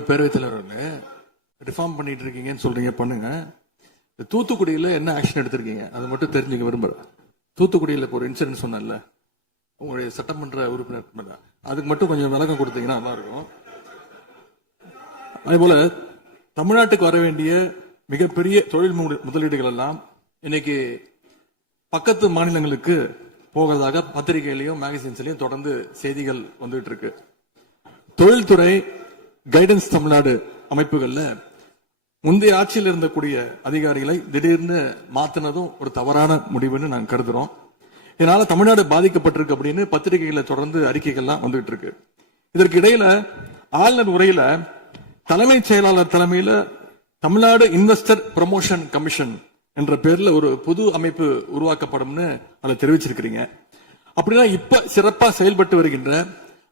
பேரவைத் தலைவர் ரிஃபார்ம் பண்ணிட்டு இருக்கீங்கன்னு சொல்றீங்க, பண்ணுங்க. தூத்துக்குடியில என்ன ஆக்ஷன் எடுத்திருக்கீங்க அதை மட்டும் தெரிஞ்சுக்க விரும்புறேன். தூத்துக்குடியில ஒரு இன்சிடென்ட் சொன்னல உங்களுடைய சட்டமன்ற உறுப்பினர், அதுக்கு மட்டும் கொஞ்சம் விளக்கம் கொடுத்தீங்கன்னா நல்லா இருக்கும். அதே போல தமிழ்நாட்டுக்கு வர வேண்டிய மிகப்பெரிய தொழில் முதலீடுகள் எல்லாம் இன்னைக்கு பக்கத்து மாநிலங்களுக்கு போகிறதாக பத்திரிகையிலையும் மேகசின்ஸ்லயும் தொடர்ந்து செய்திகள் வந்துட்டு இருக்கு. தொழில்துறை கைடன்ஸ் தமிழ்நாடு அமைப்புகள்ல முந்தைய ஆட்சியில் இருந்தக்கூடிய அதிகாரிகளை திடீர்னு மாத்தினதும் ஒரு தவறான முடிவுன்னு நாங்க கருதுறோம். இதனால தமிழ்நாடு பாதிக்கப்பட்டிருக்கு அப்படின்னு பத்திரிகைகளை தொடர்ந்து அறிக்கைகள்லாம் வந்துட்டு இருக்கு. இதற்கு இடையில ஆளுநர் உரையில தலைமைச் செயலாளர் தலைமையில தமிழ்நாடு இன்வெஸ்டர் ப்ரமோஷன் கமிஷன் என்ற பேர்ல ஒரு புது அமைப்பு உருவாக்கப்படும்னு அதை தெரிவிச்சிருக்கிறீங்க. அப்படின்னா இப்ப சிறப்பா செயல்பட்டு வருகின்ற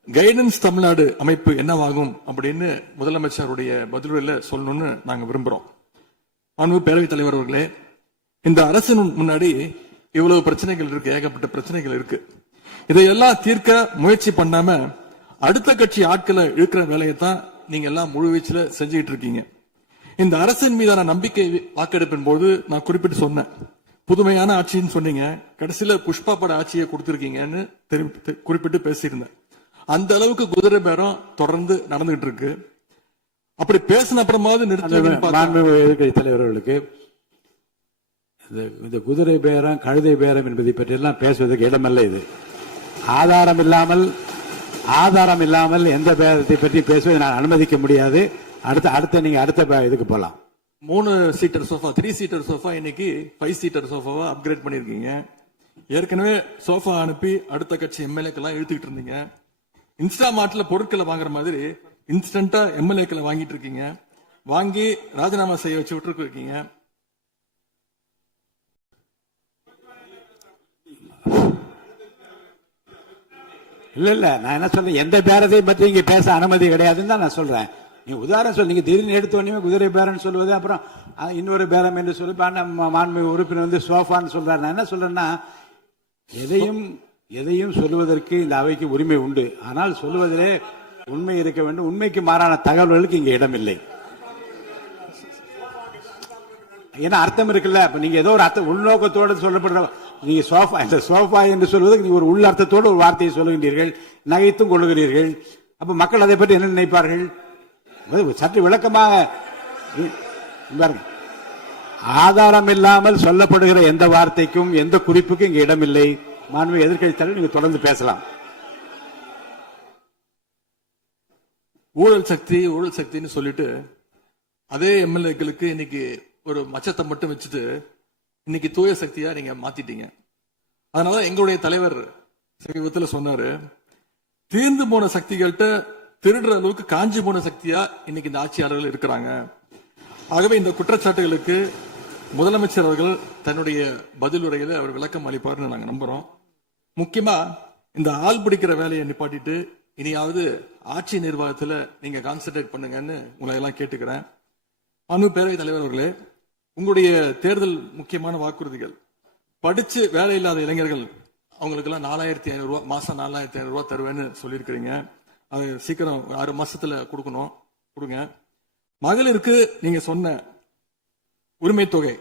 கைடன்ஸ் தமிழ்நாடு அமைப்பு என்னவாகும் அப்படின்னு முதலமைச்சருடைய பதிலுரையில சொல்லணும்னு நாங்க விரும்புறோம். மாண்புமிகு பேரவைத் தலைவர் அவர்களே, இந்த அரசு முன்னாடி இவ்வளவு பிரச்சனைகள் இருக்கு, ஏகப்பட்ட பிரச்சனைகள் இருக்கு. இதையெல்லாம் தீர்க்க முயற்சி பண்ணாம அடுத்த கட்சி ஆட்களை இழுக்கிற வேலையை தான் நீங்க எல்லாம் முழு வீச்சுல செஞ்சுட்டு இருக்கீங்க. இந்த அரசின் மீதான நம்பிக்கை வாக்கெடுப்பின் போது நான் குறிப்பிட்டு சொன்னேன், புதுமையான ஆட்சின்னு சொன்னீங்க, கடைசியில புஷ்பா பட ஆட்சியை கொடுத்திருக்கீங்கன்னு குறிப்பிட்டு பேசியிருந்தேன். அந்த அளவுக்கு குதிரை பேரம் தொடர்ந்து நடந்துகிட்டு இருக்கு. அப்படி பேசின அப்புறமாவது எதிர்க்கட்சி தலைவர்களுக்கு இந்த குதிரை பேரம் கழுதை பேரம் என்பதை பற்றி எல்லாம் பேசுவதற்கு இடமல்ல. இது ஆதாரம் இல்லாமல் எந்த பேரத்தை பற்றி பேசுவதை நான் அனுமதிக்க முடியாது. நீங்க அடுத்த இதுக்கு போலாம். 3 சீட்டர் சோஃபா 3 சீட்டர் சோஃபா இன்னைக்கு 5 சீட்டர் சோஃபாவா அப்கிரேட் பண்ணிருக்கீங்க. ஏற்கனவே சோஃபா அனுப்பி அடுத்த கட்சி எம்எல்ஏக்கெல்லாம் இழுத்துக்கிட்டு இருந்தீங்க. இன்ஸ்டா மார்ட்ல பொருட்களை வாங்குற மாதிரி இன்ஸ்டன்டா எம்எல்ஏக்களை வாங்கிட்டு இருக்கீங்க. வாங்கி ராஜினாமா செய்ய வச்சு விட்டு இருக்கீங்க. இல்ல நான் என்ன சொல்றேன், எந்த பேரத்தையும் பத்தி இங்க பேச அனுமதி கிடையாதுன்னு தான் நான் சொல்றேன். நீங்க உதாரணம் சொல்றீங்க, திடீர்னு எடுத்த உடனே குதிரை பேரன்னு சொல்லுவது, அப்புறம் இன்னொரு பேரம் என்று சொல்லி மாண்புமிகு உறுப்பினர் வந்து சோஃபான்னு சொல்றாரு. நான் என்ன சொல்றேன்னா, எதையும் சொல்லுவதற்கு இந்த அவைக்கு உரிமை உண்டு. ஆனால் சொல்லுவதிலே உண்மை இருக்க வேண்டும். உண்மைக்கு மாறான தகவல்களுக்கு இங்க இடம் இல்லை. ஏன்னா அர்த்தம் இருக்குல்ல. இப்ப நீங்க ஏதோ ஒரு அர்த்தம் உள்நோக்கத்தோடு சொல்லப்படுற, நீங்க சோஃபா, இந்த சோஃபா என்று சொல்வதற்கு நீங்க ஒரு உள்ளர்த்தத்தோடு ஒரு வார்த்தையை சொல்லுகின்றீர்கள், நகைத்தும் கொள்ளுகிறீர்கள். அப்ப மக்கள் அதை பற்றி என்ன நினைப்பார்கள்? சற்று விளக்கமாக ஆதாரம் இல்லாமல் சொல்லப்படுகிற எந்த வார்த்தைக்கும் எந்த குறிப்புக்கும் இங்க இடமில்லை. மாண்புமிகு எதிர்க்கட்சி தலைவர், நீங்க தொடர்ந்து பேசலாம். ஊழல் சக்தின்னு சொல்லிட்டு அதே எம்எல்ஏக்களுக்கு இன்னைக்கு ஒரு மச்சத்தை மட்டும் வச்சுட்டு இன்னைக்கு தூய சக்தியா நீங்க மாத்திட்டீங்க. அதனால எங்களுடைய தலைவர் சமீபத்துல சொன்னாரு, தீர்ந்து போன சக்திகள்கிட்ட திருடுற அளவுக்கு காஞ்சி போன சக்தியா இன்னைக்கு இந்த ஆட்சியாளர்கள் இருக்கிறாங்க. ஆகவே இந்த குற்றச்சாட்டுகளுக்கு முதலமைச்சர் அவர்கள் தன்னுடைய பதில் உரையில அவர் விளக்கம் அளிப்பார்னு நாங்க நம்புறோம். முக்கியமா இந்த ஆள் பிடிக்கிற வேலையை நிப்பாட்டிட்டு இனியாவது ஆட்சி நிர்வாகத்துல நீங்க கான்சென்ட்ரேட் பண்ணுங்கன்னு உங்களை எல்லாம் கேட்டுக்கிறேன். பேரவைத் தலைவர் அவர்களே, உங்களுடைய தேர்தல் முக்கியமான வாக்குறுதிகள், படிச்சு வேலை இல்லாத இளைஞர்கள் அவங்களுக்கு எல்லாம் 4,500 ரூபாய் மாசம் 4,500 ரூபாய் தருவேன்னு சொல்லியிருக்கிறீங்க. அது சீக்கிரம் 6 மாசத்துல கொடுங்க. மகளிருக்கு நீங்க சொன்ன உரிமை தொகை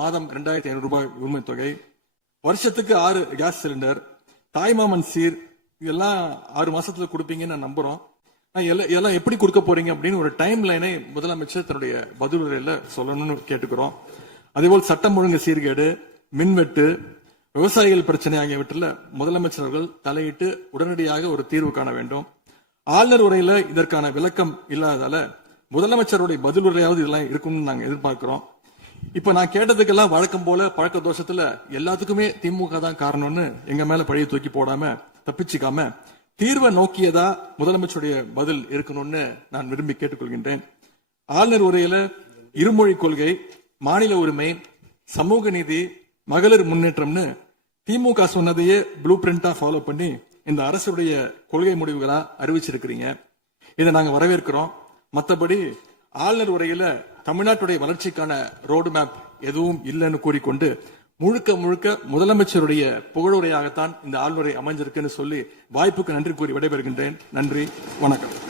மாதம் 2,500 ரூபாய் உரிமை தொகை, வருஷத்துக்கு 6 கேஸ் சிலிண்டர், தாய்மாமன் சீர், இதெல்லாம் 6 மாசத்துல கொடுப்பீங்கன்னு நான் நம்புறோம். எல்லாம் எப்படி கொடுக்க போறீங்க அப்படின்னு ஒரு டைம் லைனை முதலமைச்சர் தன்னுடைய பதிலுரையில சொல்லணும்னு கேட்டுக்கிறோம். அதேபோல் சட்டம் ஒழுங்கு சீர்கேடு, மின்வெட்டு, விவசாயிகள் பிரச்சனை ஆகியவற்றில் முதலமைச்சர் அவர்கள் தலையிட்டு உடனடியாக ஒரு தீர்வு காண வேண்டும். ஆளுநர் உரையில இதற்கான விளக்கம் இல்லாததால முதலமைச்சருடைய பதில் உரையாவது இதெல்லாம் இருக்கும்னு நாங்க எதிர்பார்க்கிறோம். இப்ப நான் கேட்டதுக்கெல்லாம் வழக்கம் போல பழக்க தோஷத்துல எல்லாத்துக்குமே திமுக தான் காரணம்னு எங்க மேல பழைய தூக்கி போடாம தப்பிச்சுக்காம தீர்வை நோக்கியதா முதலமைச்சருடைய பதில் இருக்கணும்னு நான் விரும்பி கேட்டுக்கொள்கின்றேன். ஆளுநர் உரையில இருமொழி கொள்கை, மாநில உரிமை, சமூக நீதி, மகளிர் முன்னேற்றம்னு திமுக சொன்னதையே ப்ளூ பிரிண்டா ஃபாலோ பண்ணி இந்த அரசுடைய கொள்கை முடிவுகளா அறிவிச்சிருக்கிறீங்க. இதை நாங்க வரவேற்கிறோம். மற்றபடி ஆளுநர் உரையில தமிழ்நாட்டுடைய வளர்ச்சிக்கான ரோடு மேப் எதுவும் இல்லைன்னு கூறிக்கொண்டு முழுக்க முதலமைச்சருடைய புகழுரையாகத்தான் இந்த ஆளுநரை அமைஞ்சிருக்குன்னு சொல்லி வாய்ப்புக்கு நன்றி கூறி விடைபெறுகின்றேன். நன்றி, வணக்கம்.